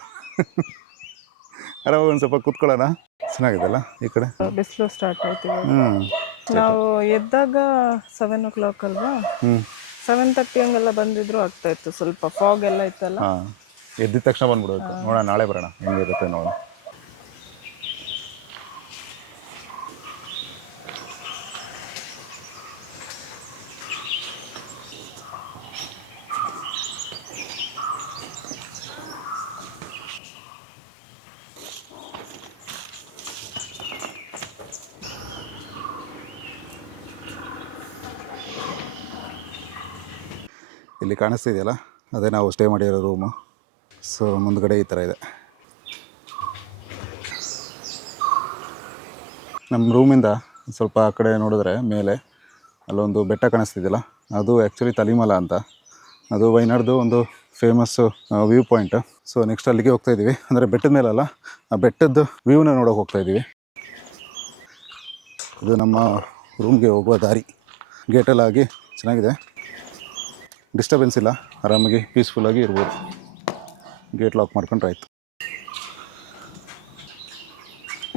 ಆರಾಮಾಗಿ ಒಂದು ಸ್ವಲ್ಪ ಕೂತ್ಕೊಳ್ಳೋಣ. ಚೆನ್ನಾಗಿದೆಲ್ಲ ಈ ಕಡೆ. ಬಿಸಿಲು ಸ್ಟಾರ್ಟ್ ಆಯ್ತು. ನಾವು ಎದ್ದಾಗ 7 o'clock ಅಲ್ವಾ? 7:30 ಹಂಗೆಲ್ಲ ಬಂದಿದ್ರು ಆಗ್ತಾ ಇತ್ತು. ಸ್ವಲ್ಪ ಫಾಗ್ ಎಲ್ಲ ಇತ್ತಲ್ಲ. ಎದ್ದಿದ ತಕ್ಷಣ ಬಂದ್ಬಿಡೋದು. ನೋಡೋಣ, ನಾಳೆ ಬರೋಣ, ಹೆಂಗಿರುತ್ತೆ ನೋಡೋಣ. ಇಲ್ಲಿ ಕಾಣಿಸ್ತಿದೆಯಲ್ಲ, ಅದೇ ನಾವು ಸ್ಟೇ ಮಾಡಿರೋ ರೂಮು. ಸೊ ಮುಂದ್ಗಡೆ ಈ ಥರ ಇದೆ. ನಮ್ಮ ರೂಮಿಂದ ಸ್ವಲ್ಪ ಆ ಕಡೆ ನೋಡಿದ್ರೆ ಮೇಲೆ ಅಲ್ಲೊಂದು ಬೆಟ್ಟ ಕಾಣಿಸ್ತಿದೆಯಲ್ಲ, ಅದು ಆ್ಯಕ್ಚುಲಿ ತಲಿಮಲ ಅಂತ. ಅದು ವಯನಾಡ್ದು ಒಂದು famous view point. So next ಅಲ್ಲಿಗೆ ಹೋಗ್ತಾಯಿದ್ದೀವಿ. ಅಂದರೆ ಬೆಟ್ಟದ ಮೇಲಲ್ಲ, ಆ ಬೆಟ್ಟದ ವ್ಯೂನ ನೋಡೋಕೆ ಹೋಗ್ತಾಯಿದ್ದೀವಿ. ಇದು ನಮ್ಮ ರೂಮ್ಗೆ ಹೋಗುವ ದಾರಿ. ಗೇಟೆಲ್ಲ ಆಗಿ ಚೆನ್ನಾಗಿದೆ, ಡಿಸ್ಟರ್ಬೆನ್ಸ್ ಇಲ್ಲ, ಆರಾಮಾಗಿ ಪೀಸ್ಫುಲ್ಲಾಗಿ ಇರ್ಬೋದು. ಗೇಟ್ ಲಾಕ್ ಮಾಡ್ಕೊಂಡ್ರೆ ಆಯಿತು.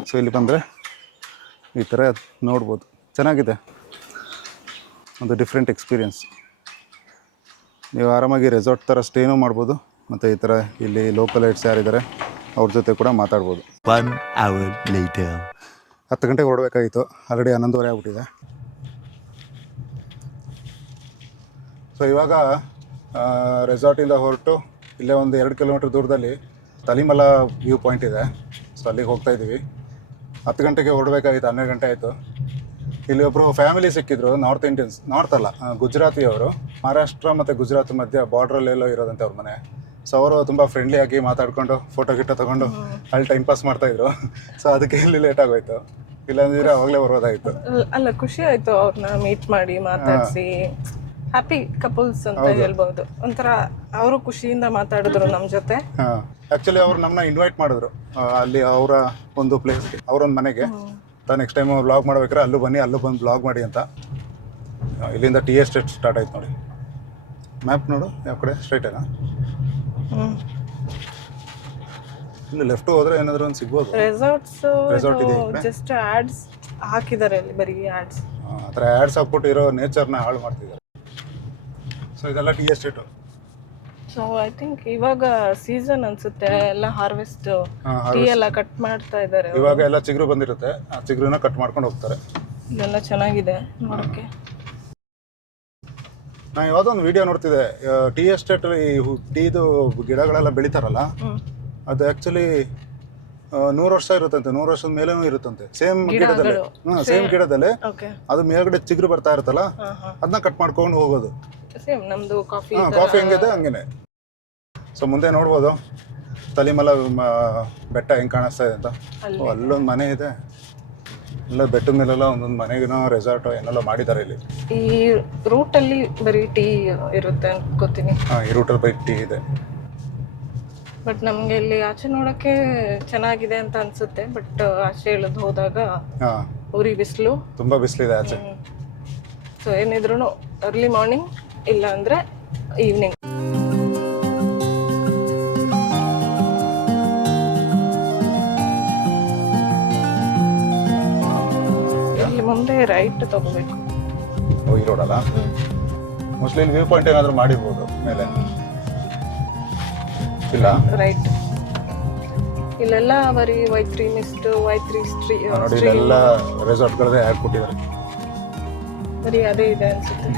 ಸೊ ಇಲ್ಲಿ ಬಂದರೆ ಈ ಥರ ನೋಡ್ಬೋದು, ಚೆನ್ನಾಗಿದೆ, ಒಂದು ಡಿಫ್ರೆಂಟ್ ಎಕ್ಸ್ಪೀರಿಯನ್ಸ್. ನೀವು ಆರಾಮಾಗಿ ರೆಸಾರ್ಟ್ ಥರ ಸ್ಟೇನೂ ಮಾಡ್ಬೋದು, ಮತ್ತು ಈ ಥರ ಇಲ್ಲಿ ಲೋಕಲ್ ಐಟ್ಸ್ ಯಾರಿದ್ದಾರೆ ಅವ್ರ ಜೊತೆ ಕೂಡ ಮಾತಾಡ್ಬೋದು. 1 hour later. 10 ಗಂಟೆಗೆ ಹೊರಡಬೇಕಾಗಿತ್ತು, ಆಲ್ರೆಡಿ 11:30 ಆಗ್ಬಿಟ್ಟಿದೆ. ಸೊ ಇವಾಗ ರೆಸಾರ್ಟಿಂದ ಹೊರಟು ಇಲ್ಲೇ ಒಂದು 2 ಕಿಲೋಮೀಟ್ರ್ ದೂರದಲ್ಲಿ ತಲಿಮಲ ವ್ಯೂ ಪಾಯಿಂಟ್ ಇದೆ. ಸೊ ಅಲ್ಲಿಗೆ ಹೋಗ್ತಾಯಿದ್ದೀವಿ. 10 ಗಂಟೆಗೆ ಹೊರಡಬೇಕಾಗಿತ್ತು, 12 ಗಂಟೆ ಆಯಿತು. ಇಲ್ಲಿ ಒಬ್ಬರು ಫ್ಯಾಮಿಲಿ ಸಿಕ್ಕಿದ್ರು, ನಾರ್ತ್ ಇಂಡಿಯನ್ಸ್, ನಾರ್ತ್ ಅಲ್ಲ ಗುಜರಾತಿಯವರು. ಮಹಾರಾಷ್ಟ್ರ ಮತ್ತು ಗುಜರಾತ್ ಮಧ್ಯೆ ಬಾರ್ಡ್ರಲ್ಲೆಲ್ಲೋ ಇರೋದಂತೆ ಅವ್ರ ಮನೆ. ಸೊ ಅವರು ತುಂಬ ಫ್ರೆಂಡ್ಲಿಯಾಗಿ ಮಾತಾಡಿಕೊಂಡು ಫೋಟೋ ಗಿಟೋ ತೊಗೊಂಡು ಅಲ್ಲಿ ಟೈಮ್ ಪಾಸ್ ಮಾಡ್ತಾಯಿದ್ರು. ಸೊ ಅದಕ್ಕೆ ಇಲ್ಲಿ ಲೇಟ್ ಆಗೋಯ್ತು, ಇಲ್ಲಾಂದರೆ ಅವಾಗಲೇ ಬರೋದಾಯಿತು. ಅಲ್ಲ, ಖುಷಿ ಆಯಿತು ಅವ್ರನ್ನ ಮೀಟ್ ಮಾಡಿ ಮಾತಾಡಿಸಿ. ಹ್ಯಾಪಿ ಕಪಲ್ಸ್ ಅಂತ ಹೇಳ್ಬೋದು. ಒಂಥರ ಅವರು ಖುಷಿಯಿಂದ ಮಾತಾಡಿದ್ರು ನಮ್ಮ ಜೊತೆ. ಆ್ಯಕ್ಚುಲಿ ಅವ್ರು ನಮ್ಮನ್ನ ಇನ್ವೈಟ್ ಮಾಡಿದ್ರು ಅಲ್ಲಿ ಅವರ ಒಂದು ಪ್ಲೇಸ್ಗೆ, ಅವರೊಂದು ಮನೆಗೆ. ನೆಕ್ಸ್ಟ್ ಟೈಮ್ ವ್ಲಾಗ್ ಮಾಡ್ಬೇಕಾದ್ರೆ ಅಲ್ಲೂ ಬನ್ನಿ, ಅಲ್ಲೂ ಬಂದು ವ್ಲಾಗ್ ಮಾಡಿ ಅಂತ. ಇಲ್ಲಿಂದ ಟಿ ಎಸ್ಟೇಟ್ ಸ್ಟಾರ್ಟ್ ಆಯ್ತು ನೋಡಿ. ಮ್ಯಾಪ್ ನೋಡು, ಯಾವ ಕಡೆ ಸ್ಟ್ರೈಟೇನಾ? ಇಲ್ಲಿ ಲೆಫ್ಟ್ ಹೋದ್ರೆ ಏನಾದರೂ ಒಂದು ಸಿಗ್ಬೋದು. ರೆಸಾರ್ಟ್ ಇದೆ. ಜಸ್ಟ್ ಆಡ್ಸ್ ಹಾಕಿದ್ದಾರೆ ಅಲ್ಲಿ, ಬರೀ ಆಡ್ಸ್. ಆ ಥರ ಆ್ಯಡ್ಸ್ ಹಾಕ್ಬಿಟ್ಟು ಇರೋ ನೇಚರ್ನ ಹಾಳು ಮಾಡ್ತಿದ್ದಾರೆ. ಸೊ ಇದೆಲ್ಲ T estate. So I think ಇವಾಗ ಸೀಸನ್ ಅನ್ಸುತ್ತೆ, ಎಲ್ಲ ಹಾರ್ವೆಸ್ಟ್ ಟೀ ಎಲ್ಲ ಕಟ್ ಮಾಡ್ತಾ ಇದ್ದಾರೆ. ಇವಾಗ ಎಲ್ಲ ಚಿಗುರು ಬಂದಿರುತ್ತೆ, ಆ ಚಿಗುರನ್ನ ಕಟ್ ಮಾಡ್ಕೊಂಡು ಹೋಗ್ತಾರೆ. ಇದೆಲ್ಲ ಚೆನ್ನಾಗಿದೆ ನೋಡೋಕ್ಕೆ. ನಾನು ಯಾವುದೋ ಒಂದು ವಿಡಿಯೋ ನೋಡ್ತಿದ್ದೆ, ಟೀ ಎಸ್ಟೇಟಲ್ಲಿ ಟೀದು ಗಿಡಗಳೆಲ್ಲ ಬೆಳಿತಾರಲ್ಲ, ಅದು ಆ್ಯಕ್ಚುಲಿ 100 ವರ್ಷ ಇರುತ್ತಂತೆ, 100 ವರ್ಷದ ಮೇಲೇನೂ ಇರುತ್ತಂತೆ. ಸೇಮ್ ಗಿಡದಲ್ಲೇ, ಸೇಮ್ ಗಿಡದಲ್ಲೇ ಓಕೆ. ಅದು ಮೇಲ್ಗಡೆ ಚಿಗುರು ಬರ್ತಾ ಇರುತ್ತಲ್ಲ, ಅದನ್ನ ಕಟ್ ಮಾಡ್ಕೊಂಡು ಹೋಗೋದು. ಸೇಮ್ ನಮ್ದು ಕಾಫಿ. ಕಾಫಿ ಹೆಂಗಿದೆ ಹಂಗೇನೆ. ಸೊ ಮುಂದೆ ನೋಡ್ಬೋದು ತಲಿಮಲ ಬೆಟ್ಟ ಹೆಂಗೆ ಕಾಣಿಸ್ತಾ ಇದೆ ಅಂತ. ಅಲ್ಲೊಂದು ಮನೆ ಇದೆ, ಎಲ್ಲ ಬೆಟ್ಟದ ಮೇಲೆಲ್ಲ ಒಂದೊಂದು ಮನೆಗಿನೋ ರೆಸಾರ್ಟು ಏನೆಲ್ಲ ಮಾಡಿದ್ದಾರೆ ಇಲ್ಲಿ. ಈ ರೂಟಲ್ಲಿ ಬರೀ ಟೀ ಇರುತ್ತೆ ಅನ್ಕೋತೀನಿ. ಈ ರೂಟಲ್ಲಿ ಬೈಕ್ ಟೀ ಇದೆ. ಬಟ್ ನಮಗೆ ಇಲ್ಲಿ ಆಚೆ ನೋಡೋಕ್ಕೆ ಚೆನ್ನಾಗಿದೆ ಅಂತ ಅನ್ಸುತ್ತೆ. ಬಟ್ ಆಚೆ ಇಳಿದು ಹೋದಾಗ ಉರಿ ಬಿಸಿಲು, ತುಂಬ ಬಿಸಿಲಿದೆ ಆಚೆ. ಸೊ ಏನಿದ್ರು ಅರ್ಲಿ ಮಾರ್ನಿಂಗ್ ಇಲ್ಲ ಅಂದರೆ ಈವ್ನಿಂಗ್. ಇಲ್ಲಿ ಮುಂದೆ ರೈಟ್ ತಗೋಬೇಕು. ಈ ರೋಡಲ್ಲ ಮೋಸ್ಟ್ಲಿ ಇಲ್ಲಿ ವ್ಯೂ ಪಾಯಿಂಟ್ ಏನಾದರೂ ಮಾಡಿರ್ಬೋದು ಮೇಲೆ, ಇಲ್ಲ ರೈಟ್. ಇಲ್ಲೆಲ್ಲ ಬರೀ Y3 ಮಿಸ್ಟ್, Y3 ನೋಡಿ, ಇಲ್ಲೆಲ್ಲ ರೆಸಾರ್ಟ್ಗಳದೇ ಆ್ಯಡ್ ಕೊಟ್ಟಿದ್ದಾರೆ. ಬರೀ ಅದೇ ಇದೆ ಅನ್ಸುತ್ತೆ.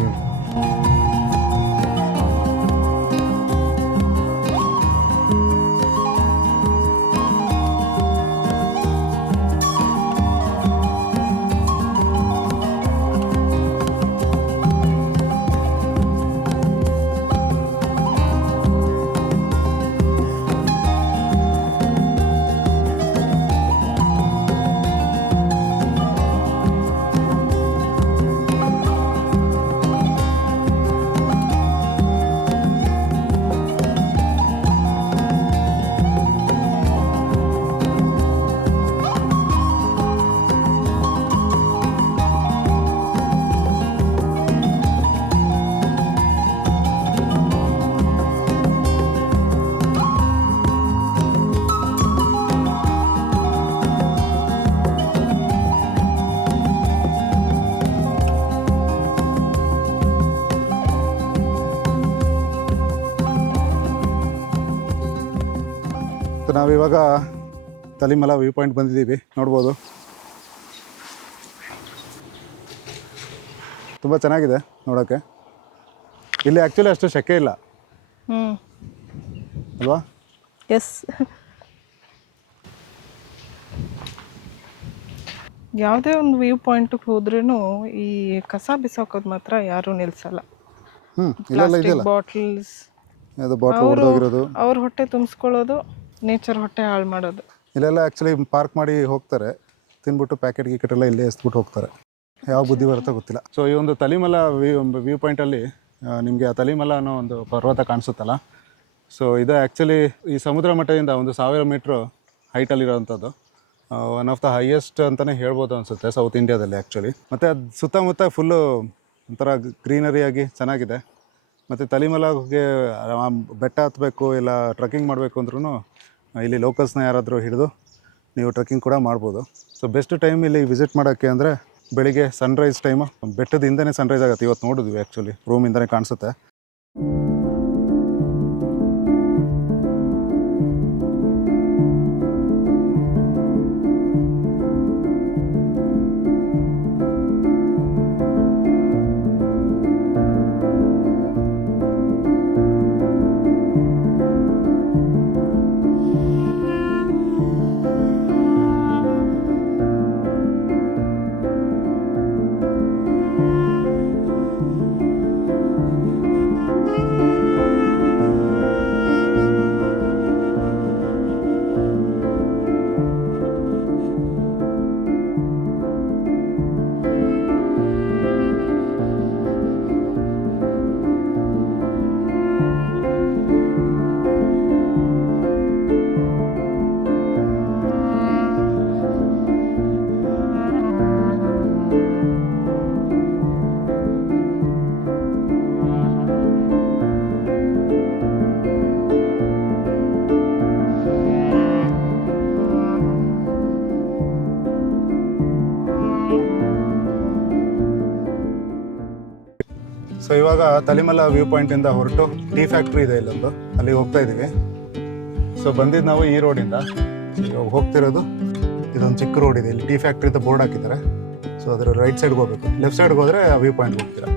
ನಾವಿವಾಗ ತಲಿಮಲ ವ್ಯೂ ಪಾಯಿಂಟ್ ಬಂದಿದ್ದೀವಿ, ನೋಡ್ಬೋದು. ತುಂಬ ಚೆನ್ನಾಗಿದೆ ನೋಡೋಕ್ಕೆ. ಇಲ್ಲಿ ಆ್ಯಕ್ಚುಲಿ ಅಷ್ಟು ಸೆಕೆ ಇಲ್ಲ ಅಲ್ವಾ? ಎಸ್. ಯಾವುದೇ ಒಂದು ವ್ಯೂ ಪಾಯಿಂಟ್ಗೆ ಹೋದ್ರೂ ಈ ಕಸ ಬಿಸಾಕೋದು ಮಾತ್ರ ಯಾರೂ ನಿಲ್ಸಲ್ಲ. ಪ್ಲಾಸ್ಟಿಕ್ ಬಾಟಲ್ಸ್, ಅವ್ರ ಹೊಟ್ಟೆ ತುಂಬಿಸ್ಕೊಳ್ಳೋದು, ನೇಚರ್ ಹೊಟ್ಟೆ ಹಾಳು ಮಾಡೋದು. ಇಲ್ಲೆಲ್ಲ ಆ್ಯಕ್ಚುಲಿ ಪಾರ್ಕ್ ಮಾಡಿ ಹೋಗ್ತಾರೆ, ತಿನ್ಬಿಟ್ಟು ಪ್ಯಾಕೆಟ್ ಗಿಕೆಟೆಲ್ಲ ಇಲ್ಲೇ ಎಸ್ಬಿಟ್ಟು ಹೋಗ್ತಾರೆ. ಯಾವ ಬುದ್ಧಿ ಬರುತ್ತೋ ಗೊತ್ತಿಲ್ಲ. ಸೊ ಈ ಒಂದು ತಲಿಮಲ ವ್ಯೂ ಪಾಯಿಂಟಲ್ಲಿ ನಿಮಗೆ ಆ ತಲಿಮಲ ಅನ್ನೋ ಒಂದು ಪರ್ವತ ಕಾಣಿಸುತ್ತಲ್ಲ, ಸೊ ಇದು ಆ್ಯಕ್ಚುಲಿ ಈ ಸಮುದ್ರ ಮಟ್ಟದಿಂದ ಒಂದು 1000 ಮೀಟ್ರು ಹೈಟಲ್ಲಿರೋವಂಥದ್ದು. ಒನ್ ಆಫ್ ದ ಹೈಯೆಸ್ಟ್ ಅಂತಲೇ ಹೇಳ್ಬೋದು ಅನಿಸುತ್ತೆ ಸೌತ್ ಇಂಡಿಯಾದಲ್ಲಿ ಆ್ಯಕ್ಚುಲಿ. ಮತ್ತು ಅದು ಸುತ್ತಮುತ್ತ ಫುಲ್ಲು ಒಂಥರ ಗ್ರೀನರಿಯಾಗಿ ಚೆನ್ನಾಗಿದೆ. ಮತ್ತು ತಲಿಮಲಗೆ ಬೆಟ್ಟ ಹತ್ತಬೇಕು ಇಲ್ಲ ಟ್ರೆಕ್ಕಿಂಗ್ ಮಾಡಬೇಕು ಅಂದ್ರೂ ಇಲ್ಲಿ ಲೋಕಲ್ಸ್ನ ಯಾರಾದರೂ ಹಿಡಿದು ನೀವು ಟ್ರೆಕ್ಕಿಂಗ್ ಕೂಡ ಮಾಡ್ಬೋದು. ಸೊ ಬೆಸ್ಟ್ ಟೈಮ್ ಇಲ್ಲಿ ವಿಸಿಟ್ ಮಾಡೋಕ್ಕೆ ಅಂದರೆ ಬೆಳಿಗ್ಗೆ ಸನ್ರೈಸ್ ಟೈಮು, ಬೆಟ್ಟದಿಂದನೇ ಸನ್ರೈಸ್ ಆಗುತ್ತೆ. ಇವತ್ತು ನೋಡಿದ್ವಿ ಆ್ಯಕ್ಚುಲಿ, ರೂಮಿಂದನೇ ಕಾಣಿಸುತ್ತೆ. ಸೊ ಇವಾಗ ತಲಿಮಲ ವ್ಯೂ ಪಾಯಿಂಟಿಂದ ಹೊರಟು ಟೀ ಫ್ಯಾಕ್ಟ್ರಿ ಇದೆ ಇಲ್ಲೊಂದು, ಅಲ್ಲಿಗೆ ಹೋಗ್ತಾ ಇದ್ದೀವಿ. ಸೊ ಬಂದಿದ್ದು ನಾವು ಈ ರೋಡಿಂದ. ಇವಾಗ ಹೋಗ್ತಿರೋದು ಇದೊಂದು ಚಿಕ್ಕ ರೋಡ್ ಇದೆ, ಇಲ್ಲಿ ಟೀ ಫ್ಯಾಕ್ಟ್ರಿ ಅಂತ ಬೋರ್ಡ್ ಹಾಕಿದ್ದಾರೆ. ಸೊ ಅದರ ರೈಟ್ ಸೈಡ್ಗೆ ಹೋಗ್ಬೇಕು, ಲೆಫ್ಟ್ ಸೈಡ್ಗೆ ಹೋದರೆ ವ್ಯೂ ಪಾಯಿಂಟ್ಗೆ ಹೋಗ್ತೀರಾ.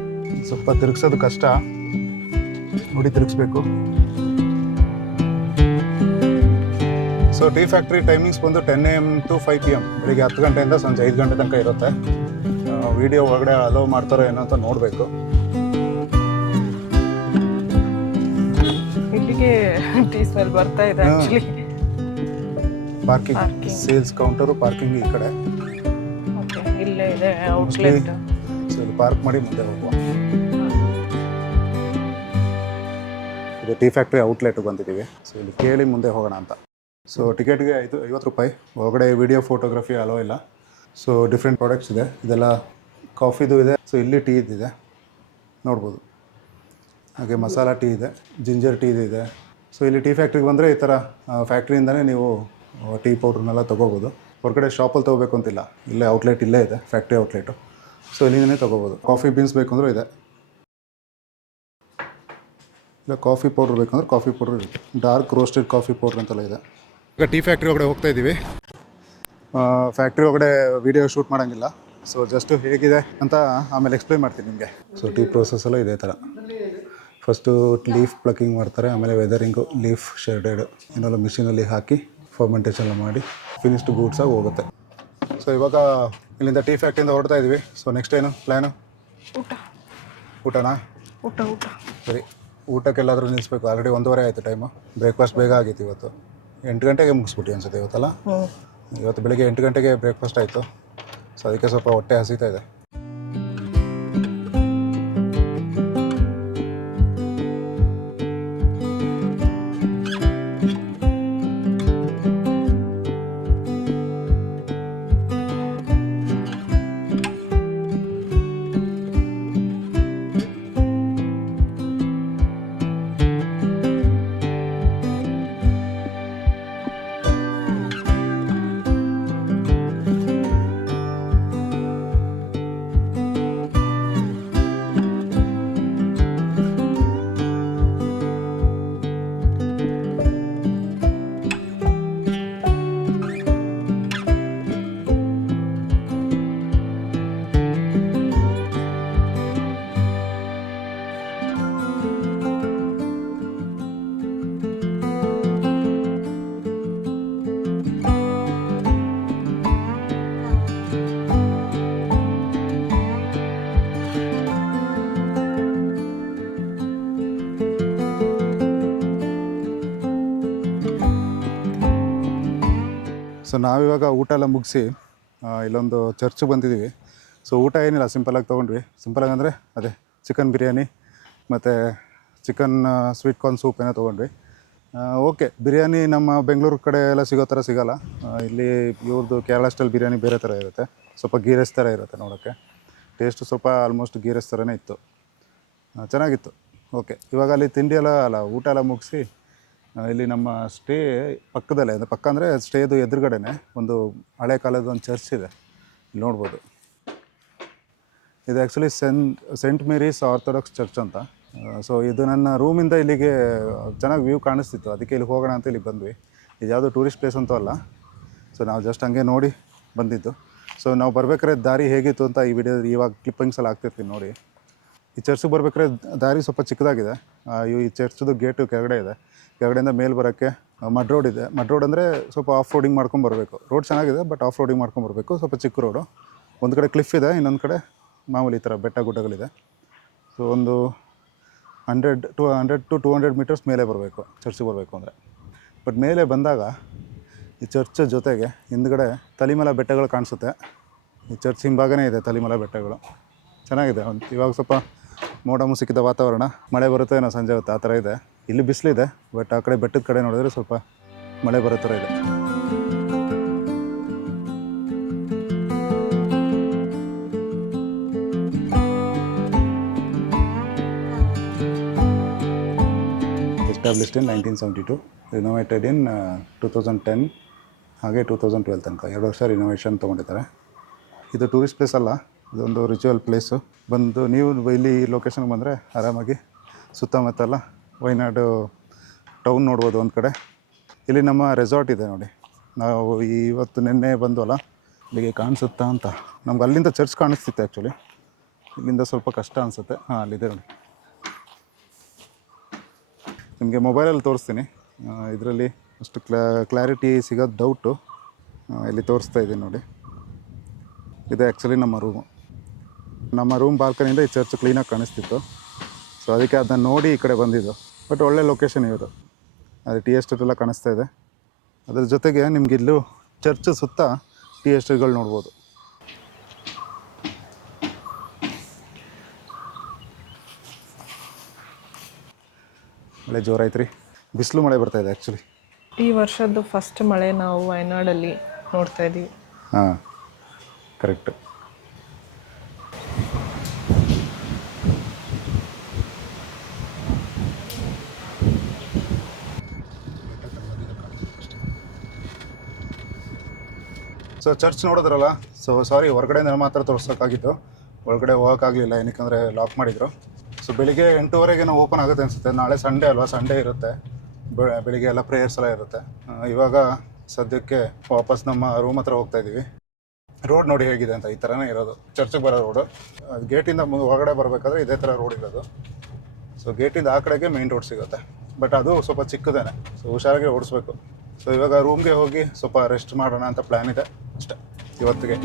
ಸ್ವಲ್ಪ ತಿರುಗಿಸೋದು ಕಷ್ಟ, ನೋಡಿ ತಿರುಗಿಸ್ಬೇಕು. ಸೊ ಟೀ ಫ್ಯಾಕ್ಟ್ರಿ ಟೈಮಿಂಗ್ಸ್ ಬಂದು 10 AM to 5 PM, ಬೆಳಿಗ್ಗೆ 10 ಗಂಟೆಯಿಂದ ಸಂಜೆ 5 ಗಂಟೆ ತನಕ ಇರುತ್ತೆ. ವಿಡಿಯೋ ಒಳಗಡೆ ಅಲೋ ಮಾಡ್ತಾರೋ ಏನೋ ಅಂತ ನೋಡಬೇಕು. ಇಲ್ಲಿಗೆ ಟೀ ಸ್ಮೆಲ್ ಬರ್ತಾ ಇದೆ actually. Parking, sales counter, parking ಈ ಕಡೆ. ಓಕೆ, ಇಲ್ಲೇ ಇದೆ ಔಟ್ಲೆಟ್. ಸೊ ಇಲ್ಲಿ ಪಾರ್ಕ್ ಮಾಡಿ ಮುಂದೆ ಹೋಗುವ. ಇದು ಟೀ ಫ್ಯಾಕ್ಟ್ರಿ ಔಟ್ಲೆಟ್ ಬಂದಿದ್ದೀವಿ. ಸೊ ಇಲ್ಲಿ ಕೇಳಿ ಮುಂದೆ ಹೋಗೋಣ ಅಂತ. ಸೊ ಟಿಕೆಟ್ಗೆ 50 ರೂಪಾಯಿ. ಒಳಗಡೆ ವಿಡಿಯೋ ಫೋಟೋಗ್ರಫಿ ಅಲೋ ಇಲ್ಲ. ಸೊ ಡಿಫ್ರೆಂಟ್ ಪ್ರಾಡಕ್ಟ್ಸ್ ಇದೆ. ಇದೆಲ್ಲ ಕಾಫಿದು ಇದೆ. ಸೊ ಇಲ್ಲಿ ಟೀ ಇದೆ ನೋಡ್ಬೋದು. ಹಾಗೆ ಮಸಾಲ ಟೀ ಇದೆ, ಜಿಂಜರ್ ಟೀ ಇದೆ. ಸೊ ಇಲ್ಲಿ ಟೀ ಫ್ಯಾಕ್ಟ್ರಿಗೆ ಬಂದರೆ ಈ ಥರ ಫ್ಯಾಕ್ಟ್ರಿಯಿಂದನೇ ನೀವು ಟೀ ಪೌಡ್ರನ್ನೆಲ್ಲ ತೊಗೋಬೋದು. ಹೊರಗಡೆ ಶಾಪಲ್ಲಿ ತೊಗೋಬೇಕು ಅಂತಿಲ್ಲ. ಇಲ್ಲೇ ಔಟ್ಲೆಟ್ ಇಲ್ಲೇ ಇದೆ, ಫ್ಯಾಕ್ಟ್ರಿ ಔಟ್ಲೆಟು. ಸೊ ಇಲ್ಲಿಂದನೇ ತೊಗೋಬೋದು. ಕಾಫಿ ಬೀನ್ಸ್ ಬೇಕು ಅಂದರೂ ಇದೆ. ಇಲ್ಲ ಕಾಫಿ ಪೌಡ್ರ್ ಬೇಕಂದ್ರೆ ಕಾಫಿ ಪೌಡ್ರ್ ಇದೆ. ಡಾರ್ಕ್ ರೋಸ್ಟೆಡ್ ಕಾಫಿ ಪೌಡ್ರ್ ಅಂತೆಲ್ಲ ಇದೆ. ಈಗ ಟೀ ಫ್ಯಾಕ್ಟ್ರಿ ಒಳಗಡೆ ಹೋಗ್ತಾ ಇದ್ದೀವಿ. ಫ್ಯಾಕ್ಟ್ರಿ ಒಳಗಡೆ ವೀಡಿಯೋ ಶೂಟ್ ಮಾಡೋಂಗಿಲ್ಲ. ಸೊ ಜಸ್ಟು ಹೇಗಿದೆ ಅಂತ ಆಮೇಲೆ ಎಕ್ಸ್ಪ್ಲೈನ್ ಮಾಡ್ತೀನಿ ನಿಮಗೆ. ಸೊ ಟೀ ಪ್ರೋಸೆಸ್ಸೆಲ್ಲ ಇದೇ ಥರ. ಫಸ್ಟು ಲೀಫ್ ಪ್ಲಕ್ಕಿಂಗ್ ಮಾಡ್ತಾರೆ, ಆಮೇಲೆ ವೆದರಿಂಗು, ಲೀಫ್ ಶೆಡೆಡ್ ಇನ್ನೆಲ್ಲ ಮಿಷಿನಲ್ಲಿ ಹಾಕಿ ಫರ್ಮೆಂಟೇಷನ್ ಮಾಡಿ ಫಿನಿಶ್ಡ್ ಗೂಡ್ಸಾಗಿ ಹೋಗುತ್ತೆ. ಸೊ ಇವಾಗ ಇಲ್ಲಿಂದ ಟೀ ಫ್ಯಾಕ್ಟ್ರಿಯಿಂದ ಹೊರಡ್ತಾ ಇದ್ದೀವಿ. ಸೊ ನೆಕ್ಸ್ಟ್ ಏನು ಪ್ಲ್ಯಾನು? ಊಟನಾ? ಊಟ ಸರಿ, ಊಟಕ್ಕೆಲ್ಲಾದರೂ ನಿಲ್ಲಿಸ್ಬೇಕು. ಆಲ್ರೆಡಿ 1:15 ಆಯಿತು ಟೈಮು. ಬ್ರೇಕ್ಫಾಸ್ಟ್ ಬೇಗ ಆಗಿತ್ತು ಇವತ್ತು. 8 ಗಂಟೆಗೆ ಮುಗಿಸ್ಬಿಟ್ಟು ಅನ್ಸುತ್ತೆ ಇವತ್ತಲ್ಲ. ಇವತ್ತು ಬೆಳಿಗ್ಗೆ 8 ಗಂಟೆಗೆ ಬ್ರೇಕ್ಫಾಸ್ಟ್ ಆಯಿತು. ಸೊ ಅದಕ್ಕೆ ಸ್ವಲ್ಪ ಹೊಟ್ಟೆ ಹಸಿತಾ ಇದೆ. ಸೊ ನಾವಿವಾಗ ಊಟ ಎಲ್ಲ ಮುಗಿಸಿ ಇಲ್ಲೊಂದು ಚರ್ಚ್ಗೆ ಬಂದಿದ್ದೀವಿ. ಸೊ ಊಟ ಏನಿಲ್ಲ, ಸಿಂಪಲಾಗಿ ತೊಗೊಂಡ್ವಿ. ಸಿಂಪಲಾಗಿ ಅಂದರೆ ಅದೇ ಚಿಕನ್ ಬಿರಿಯಾನಿ ಮತ್ತು ಚಿಕನ್ ಸ್ವೀಟ್ ಕಾರ್ನ್ ಸೂಪ್ ಏನೋ ತೊಗೊಂಡ್ವಿ. ಓಕೆ, ಬಿರಿಯಾನಿ ನಮ್ಮ ಬೆಂಗಳೂರು ಕಡೆ ಎಲ್ಲ ಸಿಗೋ ಥರ ಸಿಗೋಲ್ಲ. ಇಲ್ಲಿ ಇವ್ರದ್ದು ಕೇರಳ ಸ್ಟೈಲ್ ಬಿರಿಯಾನಿ ಬೇರೆ ಥರ ಇರುತ್ತೆ. ಸ್ವಲ್ಪ ಗೀ ರೈಸ್ ಥರ ಇರುತ್ತೆ ನೋಡೋಕ್ಕೆ. ಟೇಸ್ಟು ಸ್ವಲ್ಪ ಆಲ್ಮೋಸ್ಟ್ ಗೀ ರೈಸ್ ಥರನೇ ಇತ್ತು. ಚೆನ್ನಾಗಿತ್ತು. ಓಕೆ, ಇವಾಗ ಅಲ್ಲಿ ತಿಂಡಿ ಎಲ್ಲ ಊಟ ಎಲ್ಲ ಮುಗಿಸಿ ಇಲ್ಲಿ ನಮ್ಮ ಸ್ಟೇ ಪಕ್ಕದಲ್ಲೇ, ಅಂದರೆ ಪಕ್ಕ ಅಂದರೆ ಸ್ಟೇದು ಎದುರುಗಡೆನೇ ಒಂದು ಹಳೆ ಕಾಲದ ಒಂದು ಚರ್ಚ್ ಇದೆ. ಇಲ್ಲಿ ನೋಡ್ಬೋದು. ಇದು actually saint Mary's orthodox church ಅಂತ. ಸೊ ಇದು ನನ್ನ ರೂಮಿಂದ ಇಲ್ಲಿಗೆ ಚೆನ್ನಾಗಿ ವ್ಯೂ ಕಾಣಿಸ್ತಿತ್ತು. ಅದಕ್ಕೆ ಇಲ್ಲಿ ಹೋಗೋಣ ಅಂತ ಇಲ್ಲಿ ಬಂದ್ವಿ. ಇದು ಯಾವುದೋ ಟೂರಿಸ್ಟ್ ಪ್ಲೇಸ್ ಅಂತೂ ಅಲ್ಲ. ಸೊ ನಾವು ಜಸ್ಟ್ ಹಂಗೆ ನೋಡಿ ಬಂದಿದ್ದು. ಸೊ ನಾವು ಬರ್ಬೇಕಾದ್ರೆ ದಾರಿ ಹೇಗಿತ್ತು ಅಂತ ಈ ವಿಡಿಯೋ ಇವಾಗ ಕ್ಲಿಪ್ಪಿಂಗ್ಸಲ್ಲಿ ಆಗ್ತಿರ್ತೀನಿ ನೋಡಿ. ಈ ಚರ್ಚ್ಗೆ ಬರ್ಬೇಕಾದ್ರೆ ದಾರಿ ಸ್ವಲ್ಪ ಚಿಕ್ಕದಾಗಿದೆ. ಈ ಚರ್ಚ್ದು ಗೇಟು ಕೆಳಗಡೆ ಇದೆ. ಕೆಳಗಡೆಯಿಂದ ಮೇಲೆ ಬರೋಕ್ಕೆ ಮಡ್ ರೋಡ್ ಇದೆ. ಮಡ್ ರೋಡ್ ಅಂದರೆ ಸ್ವಲ್ಪ ಆಫ್ ರೋಡಿಂಗ್ ಮಾಡ್ಕೊಂಬರ್ಬೇಕು. ರೋಡ್ ಚೆನ್ನಾಗಿದೆ, ಬಟ್ ಆಫ್ ರೋಡಿಂಗ್ ಮಾಡ್ಕೊಂಬರ್ಬೇಕು. ಸ್ವಲ್ಪ ಚಿಕ್ಕ ರೋಡು. ಒಂದು ಕಡೆ ಕ್ಲಿಫ್ ಇದೆ, ಇನ್ನೊಂದು ಕಡೆ ಮಾಮೂಲಿ ಈ ಥರ ಬೆಟ್ಟ ಗುಡ್ಡಗಳಿದೆ. ಸೊ ಒಂದು 100 to 200 ಮೀಟರ್ಸ್ ಮೇಲೆ ಬರಬೇಕು ಚರ್ಚಿಗೆ ಬರಬೇಕು ಅಂದರೆ. ಬಟ್ ಮೇಲೆ ಬಂದಾಗ ಈ ಚರ್ಚ್ ಜೊತೆಗೆ ಹಿಂದ್ಗಡೆ ತಲಿಮಲ ಬೆಟ್ಟಗಳು ಕಾಣಿಸುತ್ತೆ. ಈ ಚರ್ಚ್ ಹಿಂಭಾಗನೇ ಇದೆ ತಲಿಮಲ ಬೆಟ್ಟಗಳು. ಚೆನ್ನಾಗಿದೆ. ಇವಾಗ ಸ್ವಲ್ಪ ಮೋಡ ಮುಸುಕಿದ ವಾತಾವರಣ, ಮಳೆ ಬರುತ್ತೆ ಏನೋ ಸಂಜೆ ಹೊತ್ತು ಆ ಥರ ಇದೆ. ಇಲ್ಲಿ ಬಿಸಿಲಿದೆ, ಬಟ್ ಆ ಕಡೆ ಬೆಟ್ಟದ ಕಡೆ ನೋಡಿದ್ರೆ ಸ್ವಲ್ಪ ಮಳೆ ಬರೋ ಥರ ಇದೆ. Established in 1972, ರಿನೋವೇಟೆಡ್ ಇನ್ 2010 ಹಾಗೆ 2012 ತನಕ 2 ವರ್ಷ ರಿನೋವೇಷನ್ ತೊಗೊಂಡಿದ್ದಾರೆ. ಇದು ಟೂರಿಸ್ಟ್ ಪ್ಲೇಸ್ ಅಲ್ಲ, ಇದೊಂದು ರಿಚುವಲ್ ಪ್ಲೇಸು. ಬಂದು ನೀವು ಇಲ್ಲಿ ಲೊಕೇಶನ್ಗೆ ಬಂದರೆ ಆರಾಮಾಗಿ ಸುತ್ತಮುತ್ತಲ ವಯನಾಡು ಟೌನ್ ನೋಡ್ಬೋದು ಒಂದು ಕಡೆ. ಇಲ್ಲಿ ನಮ್ಮ ರೆಸಾರ್ಟ್ ಇದೆ ನೋಡಿ. ನಾವು ಇವತ್ತು ನಿನ್ನೆ ಬಂದ್ವಲ್ಲ, ಇಲ್ಲಿಗೆ ಕಾಣಿಸುತ್ತಾ ಅಂತ. ನಮ್ಗೆ ಅಲ್ಲಿಂದ ಚರ್ಚ್ ಕಾಣಿಸ್ತಿತ್ತು ಆ್ಯಕ್ಚುಲಿ. ಇಲ್ಲಿಂದ ಸ್ವಲ್ಪ ಕಷ್ಟ ಅನಿಸುತ್ತೆ. ಅಲ್ಲಿದೆ ನೋಡಿ. ನಿಮಗೆ ಮೊಬೈಲಲ್ಲಿ ತೋರಿಸ್ತೀನಿ. ಇದರಲ್ಲಿ ಅಷ್ಟು ಕ್ಲಾರಿಟಿ ಸಿಗೋದು ಡೌಟು. ಇಲ್ಲಿ ತೋರಿಸ್ತಾ ಇದ್ದೀನಿ ನೋಡಿ. ಇದು ಆ್ಯಕ್ಚುಲಿ ನಮ್ಮ ರೂಮ್ ಬಾಲ್ಕನಿಯಿಂದ ಈ ಚರ್ಚ್ ಕ್ಲೀನಾಗಿ ಕಾಣಿಸ್ತಿತ್ತು. ಸೊ ಅದಕ್ಕೆ ಅದನ್ನ ನೋಡಿ ಈ ಕಡೆ ಬಂದಿದ್ದು. ಬಟ್ ಒಳ್ಳೆ ಲೊಕೇಶನ್ ಇರೋದು. ಅದು ಟೀ ಎಸ್ಟೇಟ್ ಎಲ್ಲ ಕಾಣಿಸ್ತಾ ಇದೆ. ಅದ್ರ ಜೊತೆಗೆ ನಿಮ್ಗೆ ಇಲ್ಲೂ ಚರ್ಚ್ ಸುತ್ತ ಟೀ ಎಸ್ಟೇಟ್ಗಳು ನೋಡ್ಬೋದು. ಮಳೆ ಜೋರಾಯ್ತು ರೀ. ಬಿಸಿಲು ಮಳೆ ಬರ್ತಾಯಿದೆ ಆ್ಯಕ್ಚುಲಿ. ಈ ವರ್ಷದ್ದು ಫಸ್ಟ್ ಮಳೆ ನಾವು ವಯನಾಡಲ್ಲಿ ನೋಡ್ತಾ ಇದ್ದೀವಿ. ಹಾಂ, ಕರೆಕ್ಟ್. ಸೊ ಚರ್ಚ್ ನೋಡಿದ್ರಲ್ಲ. ಸೊ ಸಾರಿ, ಹೊರಗಡೆಯಿಂದ ಮಾತ್ರ ತೋರ್ಸೋಕ್ಕಾಗಿತ್ತು, ಒಳಗಡೆ ಹೋಗೋಕ್ಕಾಗಲಿಲ್ಲ. ಏನಕ್ಕೆ ಲಾಕ್ ಮಾಡಿದರು. ಸೊ ಬೆಳಿಗ್ಗೆ 8:30ಗೆ ಓಪನ್ ಆಗುತ್ತೆ ಅನಿಸುತ್ತೆ. ನಾಳೆ ಸಂಡೇ ಅಲ್ವಾ, ಸಂಡೇ ಇರುತ್ತೆ. ಬೆಳಿಗ್ಗೆ ಎಲ್ಲ ಪ್ರೇಯರ್ಸ್ ಎಲ್ಲ ಇರುತ್ತೆ. ಇವಾಗ ಸದ್ಯಕ್ಕೆ ವಾಪಸ್ ನಮ್ಮ ರೂಮ್ ಹತ್ರ ಹೋಗ್ತಾ ಇದ್ದೀವಿ. ರೋಡ್ ನೋಡಿ ಹೇಗಿದೆ ಅಂತ. ಈ ಥರನೇ ಇರೋದು ಚರ್ಚಿಗೆ ಬರೋ ರೋಡು. ಗೇಟಿಂದ ಹೊರಗಡೆ ಬರಬೇಕಾದ್ರೆ ಇದೇ ಥರ ರೋಡ್ ಇರೋದು. ಸೊ ಗೇಟಿಂದ ಆ ಕಡೆಗೆ ಮೇನ್ ರೋಡ್ ಸಿಗುತ್ತೆ. ಬಟ್ ಅದು ಸ್ವಲ್ಪ ಚಿಕ್ಕದೇನೆ. ಸೊ ಹುಷಾರಾಗಿ ಓಡಿಸ್ಬೇಕು. ಸೊ ಇವಾಗ ರೂಮ್ಗೆ ಹೋಗಿ ಸ್ವಲ್ಪ ರೆಸ್ಟ್ ಮಾಡೋಣ ಅಂತ ಪ್ಲ್ಯಾನ್ ಇದೆ ಅಷ್ಟೇ ಇವತ್ತಿಗೆ.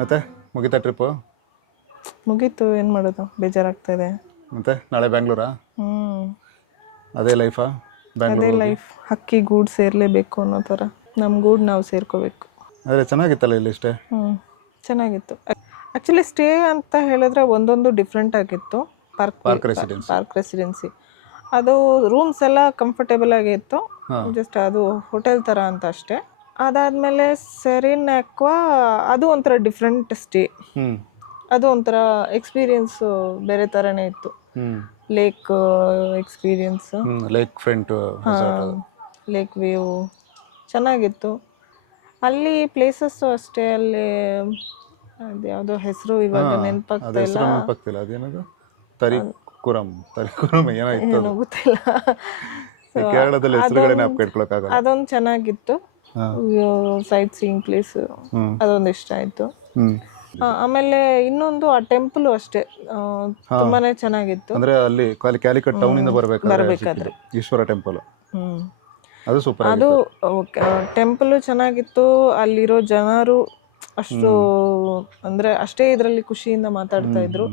ಮತ್ತೆ ಮುಗಿತಾ ಟ್ರಿಪ್ಪು? ಮುಗೀತು, ಏನು ಮಾಡೋದು, ಬೇಜಾರಾಗ್ತಾ ಇದೆ. ಮತ್ತೆ ನಾಳೆ ಬ್ಯಾಂಗ್ಳೂರಾ? ಅದೇ ಲೈಫಾ? ಅದೇ ಲೈಫ್. ಹಕ್ಕಿ ಗೂಡು ಸೇರಲೇಬೇಕು ಅನ್ನೋ ಥರ ನಮ್ಮ ಗೂಡು ನಾವು ಸೇರ್ಕೋಬೇಕು. ಆದರೆ ಚೆನ್ನಾಗಿತ್ತಲ್ಲ ಇಲ್ಲಿ ಸ್ಟೇ? ಚೆನ್ನಾಗಿತ್ತು. ಆ್ಯಕ್ಚುಲಿ ಸ್ಟೇ ಅಂತ ಹೇಳಿದ್ರೆ ಒಂದೊಂದು ಡಿಫ್ರೆಂಟ್ ಆಗಿತ್ತು. ಪಾರ್ಕ್ ರೆಸಿಡೆನ್ಸಿ ಅದು ರೂಮ್ಸ್ ಎಲ್ಲ ಕಂಫರ್ಟೇಬಲ್ ಆಗಿತ್ತು. ಜಸ್ಟ್ ಅದು ಹೋಟೆಲ್ ಥರ ಅಂತ ಅಷ್ಟೇ. ಅದಾದಮೇಲೆ ಸೆರಿನ್ ಆಕ್ವಾ, ಅದು ಒಂಥರ ಡಿಫ್ರೆಂಟ್ ಸ್ಟೇ. ಅದು ಒಂಥರ ಎಕ್ಸ್ಪೀರಿಯನ್ಸು ಬೇರೆ ಥರನೇ ಇತ್ತು. Lake experience, lake front, lake view ಚೆನ್ನಾಗಿತ್ತು. ಅಲ್ಲಿ ಪ್ಲೇಸಸ್ಸು ಅಷ್ಟೇ. ಅಲ್ಲಿ ಅದು ಯಾವುದೋ ಹೆಸರು ಇವಾಗ ನೆನಪಾಗ್ತಾ ಇಲ್ಲ. ಅದೇನದು ತರಿಕುರಂ ಏನೋ ಗೊತ್ತಿಲ್ಲ. ಕೇರಳದಲ್ಲಿ ಹೆಸರುಗಳೇ ನೆನಪಿಟ್ಕೊಳ್ಳೋಕ್ಕಾಗಲ್ಲ. ಅದೊಂದು ಚೆನ್ನಾಗಿತ್ತು. ಸೈಟ್ ಸೀಯಿಂಗ್ ಪ್ಲೇಸ್ ಅದೊಂದು ಇಷ್ಟ ಆಯಿತು. ಆಮೇಲೆ ಇನ್ನೊಂದು ಆ ಟೆಂಪಲ್ ಅಷ್ಟೇ ತುಂಬಾನೇ ಚೆನ್ನಾಗಿತ್ತು. ಅಂದ್ರೆ ಅಲ್ಲಿ ಕ್ಯಾಲಿಕಟ್ ಟೌನ್ ಇಂದ ಬರಬೇಕಾದ್ರೆ ಈಶ್ವರ ಟೆಂಪಲ್, ಅದು ಸೂಪರ್. ಅದು ಟೆಂಪಲ್ ಚೆನ್ನಾಗಿತ್ತು. ಅಲ್ಲಿರೋ ಜನರು ಅಷ್ಟು ಅಂದ್ರೆ ಅಷ್ಟೇ ಇದರಲ್ಲಿ ಖುಷಿಯಿಂದ ಮಾತಾಡ್ತಾ ಇದ್ರು.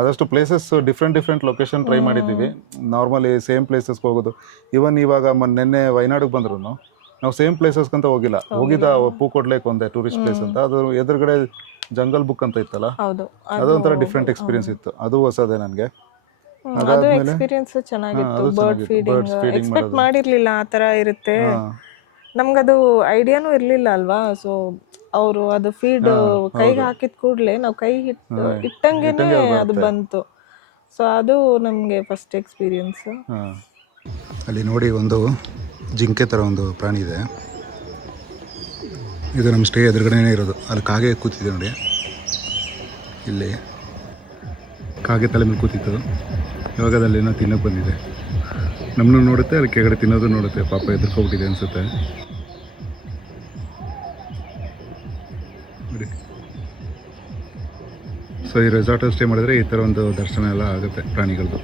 ಆದಷ್ಟು ಪ್ಲೇಸಸ್ ಡಿಫ್ರೆಂಟ್ ಲೊಕೇಶನ್ ಟ್ರೈ ಮಾಡಿದ್ದೀವಿ. ನಾರ್ಮಲಿ ಸೇಮ್ ಪ್ಲೇಸಸ್ಗೆ ಹೋಗೋದು. ಇವನ್ ಇವಾಗ ನಿನ್ನೆ ವಯನಾಡಿಗೆ ಬಂದ್ರು ನಾವು ಸೇಮ್ ಪ್ಲೇಸಸ್ಗಂತ ಹೋಗಿದ್ದ ಪೂಕೋಟ್ ಲೇಕ್ ಒಂದೇ ಟೂರಿಸ್ಟ್ ಪ್ಲೇಸ್ ಅಂತ. ಅದು ಎದುರುಗಡೆ ಜಂಗಲ್ ಬುಕ್ ಅಂತ ಇತ್ತಲ್ಲ, ಅದೊಂಥರ ಡಿಫ್ರೆಂಟ್ ಎಕ್ಸ್ಪೀರಿಯನ್ಸ್ ಇತ್ತು. ಅದು ಹೊಸದೇ ನನಗೆ. ಅದು ಎಕ್ಸ್ಪೀರಿಯನ್ಸ್ ಚೆನ್ನಾಗಿತ್ತು. ಬರ್ಡ್ ಫೀಡಿಂಗ್ ಎಕ್ಸ್ಪೆಕ್ಟ್ ಮಾಡಿರ್ಲಿಲ್ಲ ಆ ಥರ ಇರುತ್ತೆ. ನಮ್ಗದು ಐಡಿಯಾನು ಇರಲಿಲ್ಲ ಅಲ್ವಾ. ಸೊ ಅವರು ಅದು ಫೀಡ್ ಕೈಗೆ ಹಾಕಿದ ಕೂಡಲೇ ನಾವು ಕೈ ಇಟ್ಟಂಗೆನೆ ಅದು ಬಂತು. ಸೊ ಅದು ನಮಗೆ ಫಸ್ಟ್ ಎಕ್ಸ್ಪೀರಿಯನ್ಸ್. ಅಲ್ಲಿ ನೋಡಿ ಒಂದು ಜಿಂಕೆ ಥರ ಒಂದು ಪ್ರಾಣಿ ಇದೆ. ಇದು ನಮ್ಮ ಸ್ಟೇ ಎದುರುಗಡೆನೇ ಇರೋದು. ಅಲ್ಲಿ ಕಾಗೆ ಕೂತಿದೆ ನೋಡಿ, ಇಲ್ಲಿ ಕಾಗೆ ತಲೆ ಮೇಲೆ ಕೂತಿತ್ತು. ಇವಾಗ ಅದಲ್ಲೇನೋ ತಿನ್ನೋಕೆ ಬಂದಿದೆ. ನಮ್ಮನ್ನು ನೋಡುತ್ತೆ, ಅಲ್ಲಿ ಕೆಳಗಡೆ ತಿನ್ನೋದು ನೋಡುತ್ತೆ. ಪಾಪ ಎದುರ್ಕೊಬಿಟ್ಟಿದೆ ಅನಿಸುತ್ತೆ ನೋಡಿ. ಸೊ ಈ ರೆಸಾರ್ಟಲ್ಲಿ ಸ್ಟೇ ಮಾಡಿದ್ರೆ ಈ ಥರ ಒಂದು ದರ್ಶನ ಎಲ್ಲ ಆಗುತ್ತೆ ಪ್ರಾಣಿಗಳದ್ದು.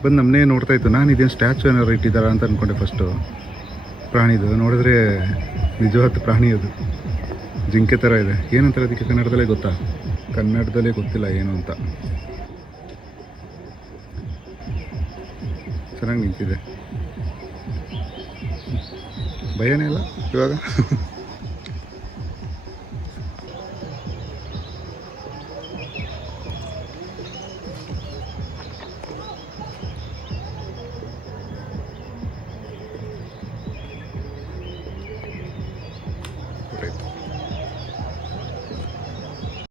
ಬಂದು ನಮ್ಮನ್ನೇ ನೋಡ್ತಾ ಇತ್ತು. ನಾನು ಇದೇನು ಸ್ಟ್ಯಾಚು ಏನಾರು ಇಟ್ಟಿದ್ದಾರಾ ಅಂತ ಅಂದ್ಕೊಂಡೆ ಫಸ್ಟು. ಪ್ರಾಣಿದು ನೋಡಿದ್ರೆ ನಿಜವಾದ ಪ್ರಾಣಿ ಅದು. ಜಿಂಕೆ ಥರ ಇದೆ. ಏನಂತಾರೆ ಅದಕ್ಕೆ ಕನ್ನಡದಲ್ಲೇ ಗೊತ್ತಾ? ಕನ್ನಡದಲ್ಲೇ ಗೊತ್ತಿಲ್ಲ ಏನು ಅಂತ. ಚೆನ್ನಾಗಿ ನಿಂತಿದೆ. ಭಯನೇ ಇಲ್ಲ ಇವಾಗ. ಗೊತ್ತಾಯ್ತು.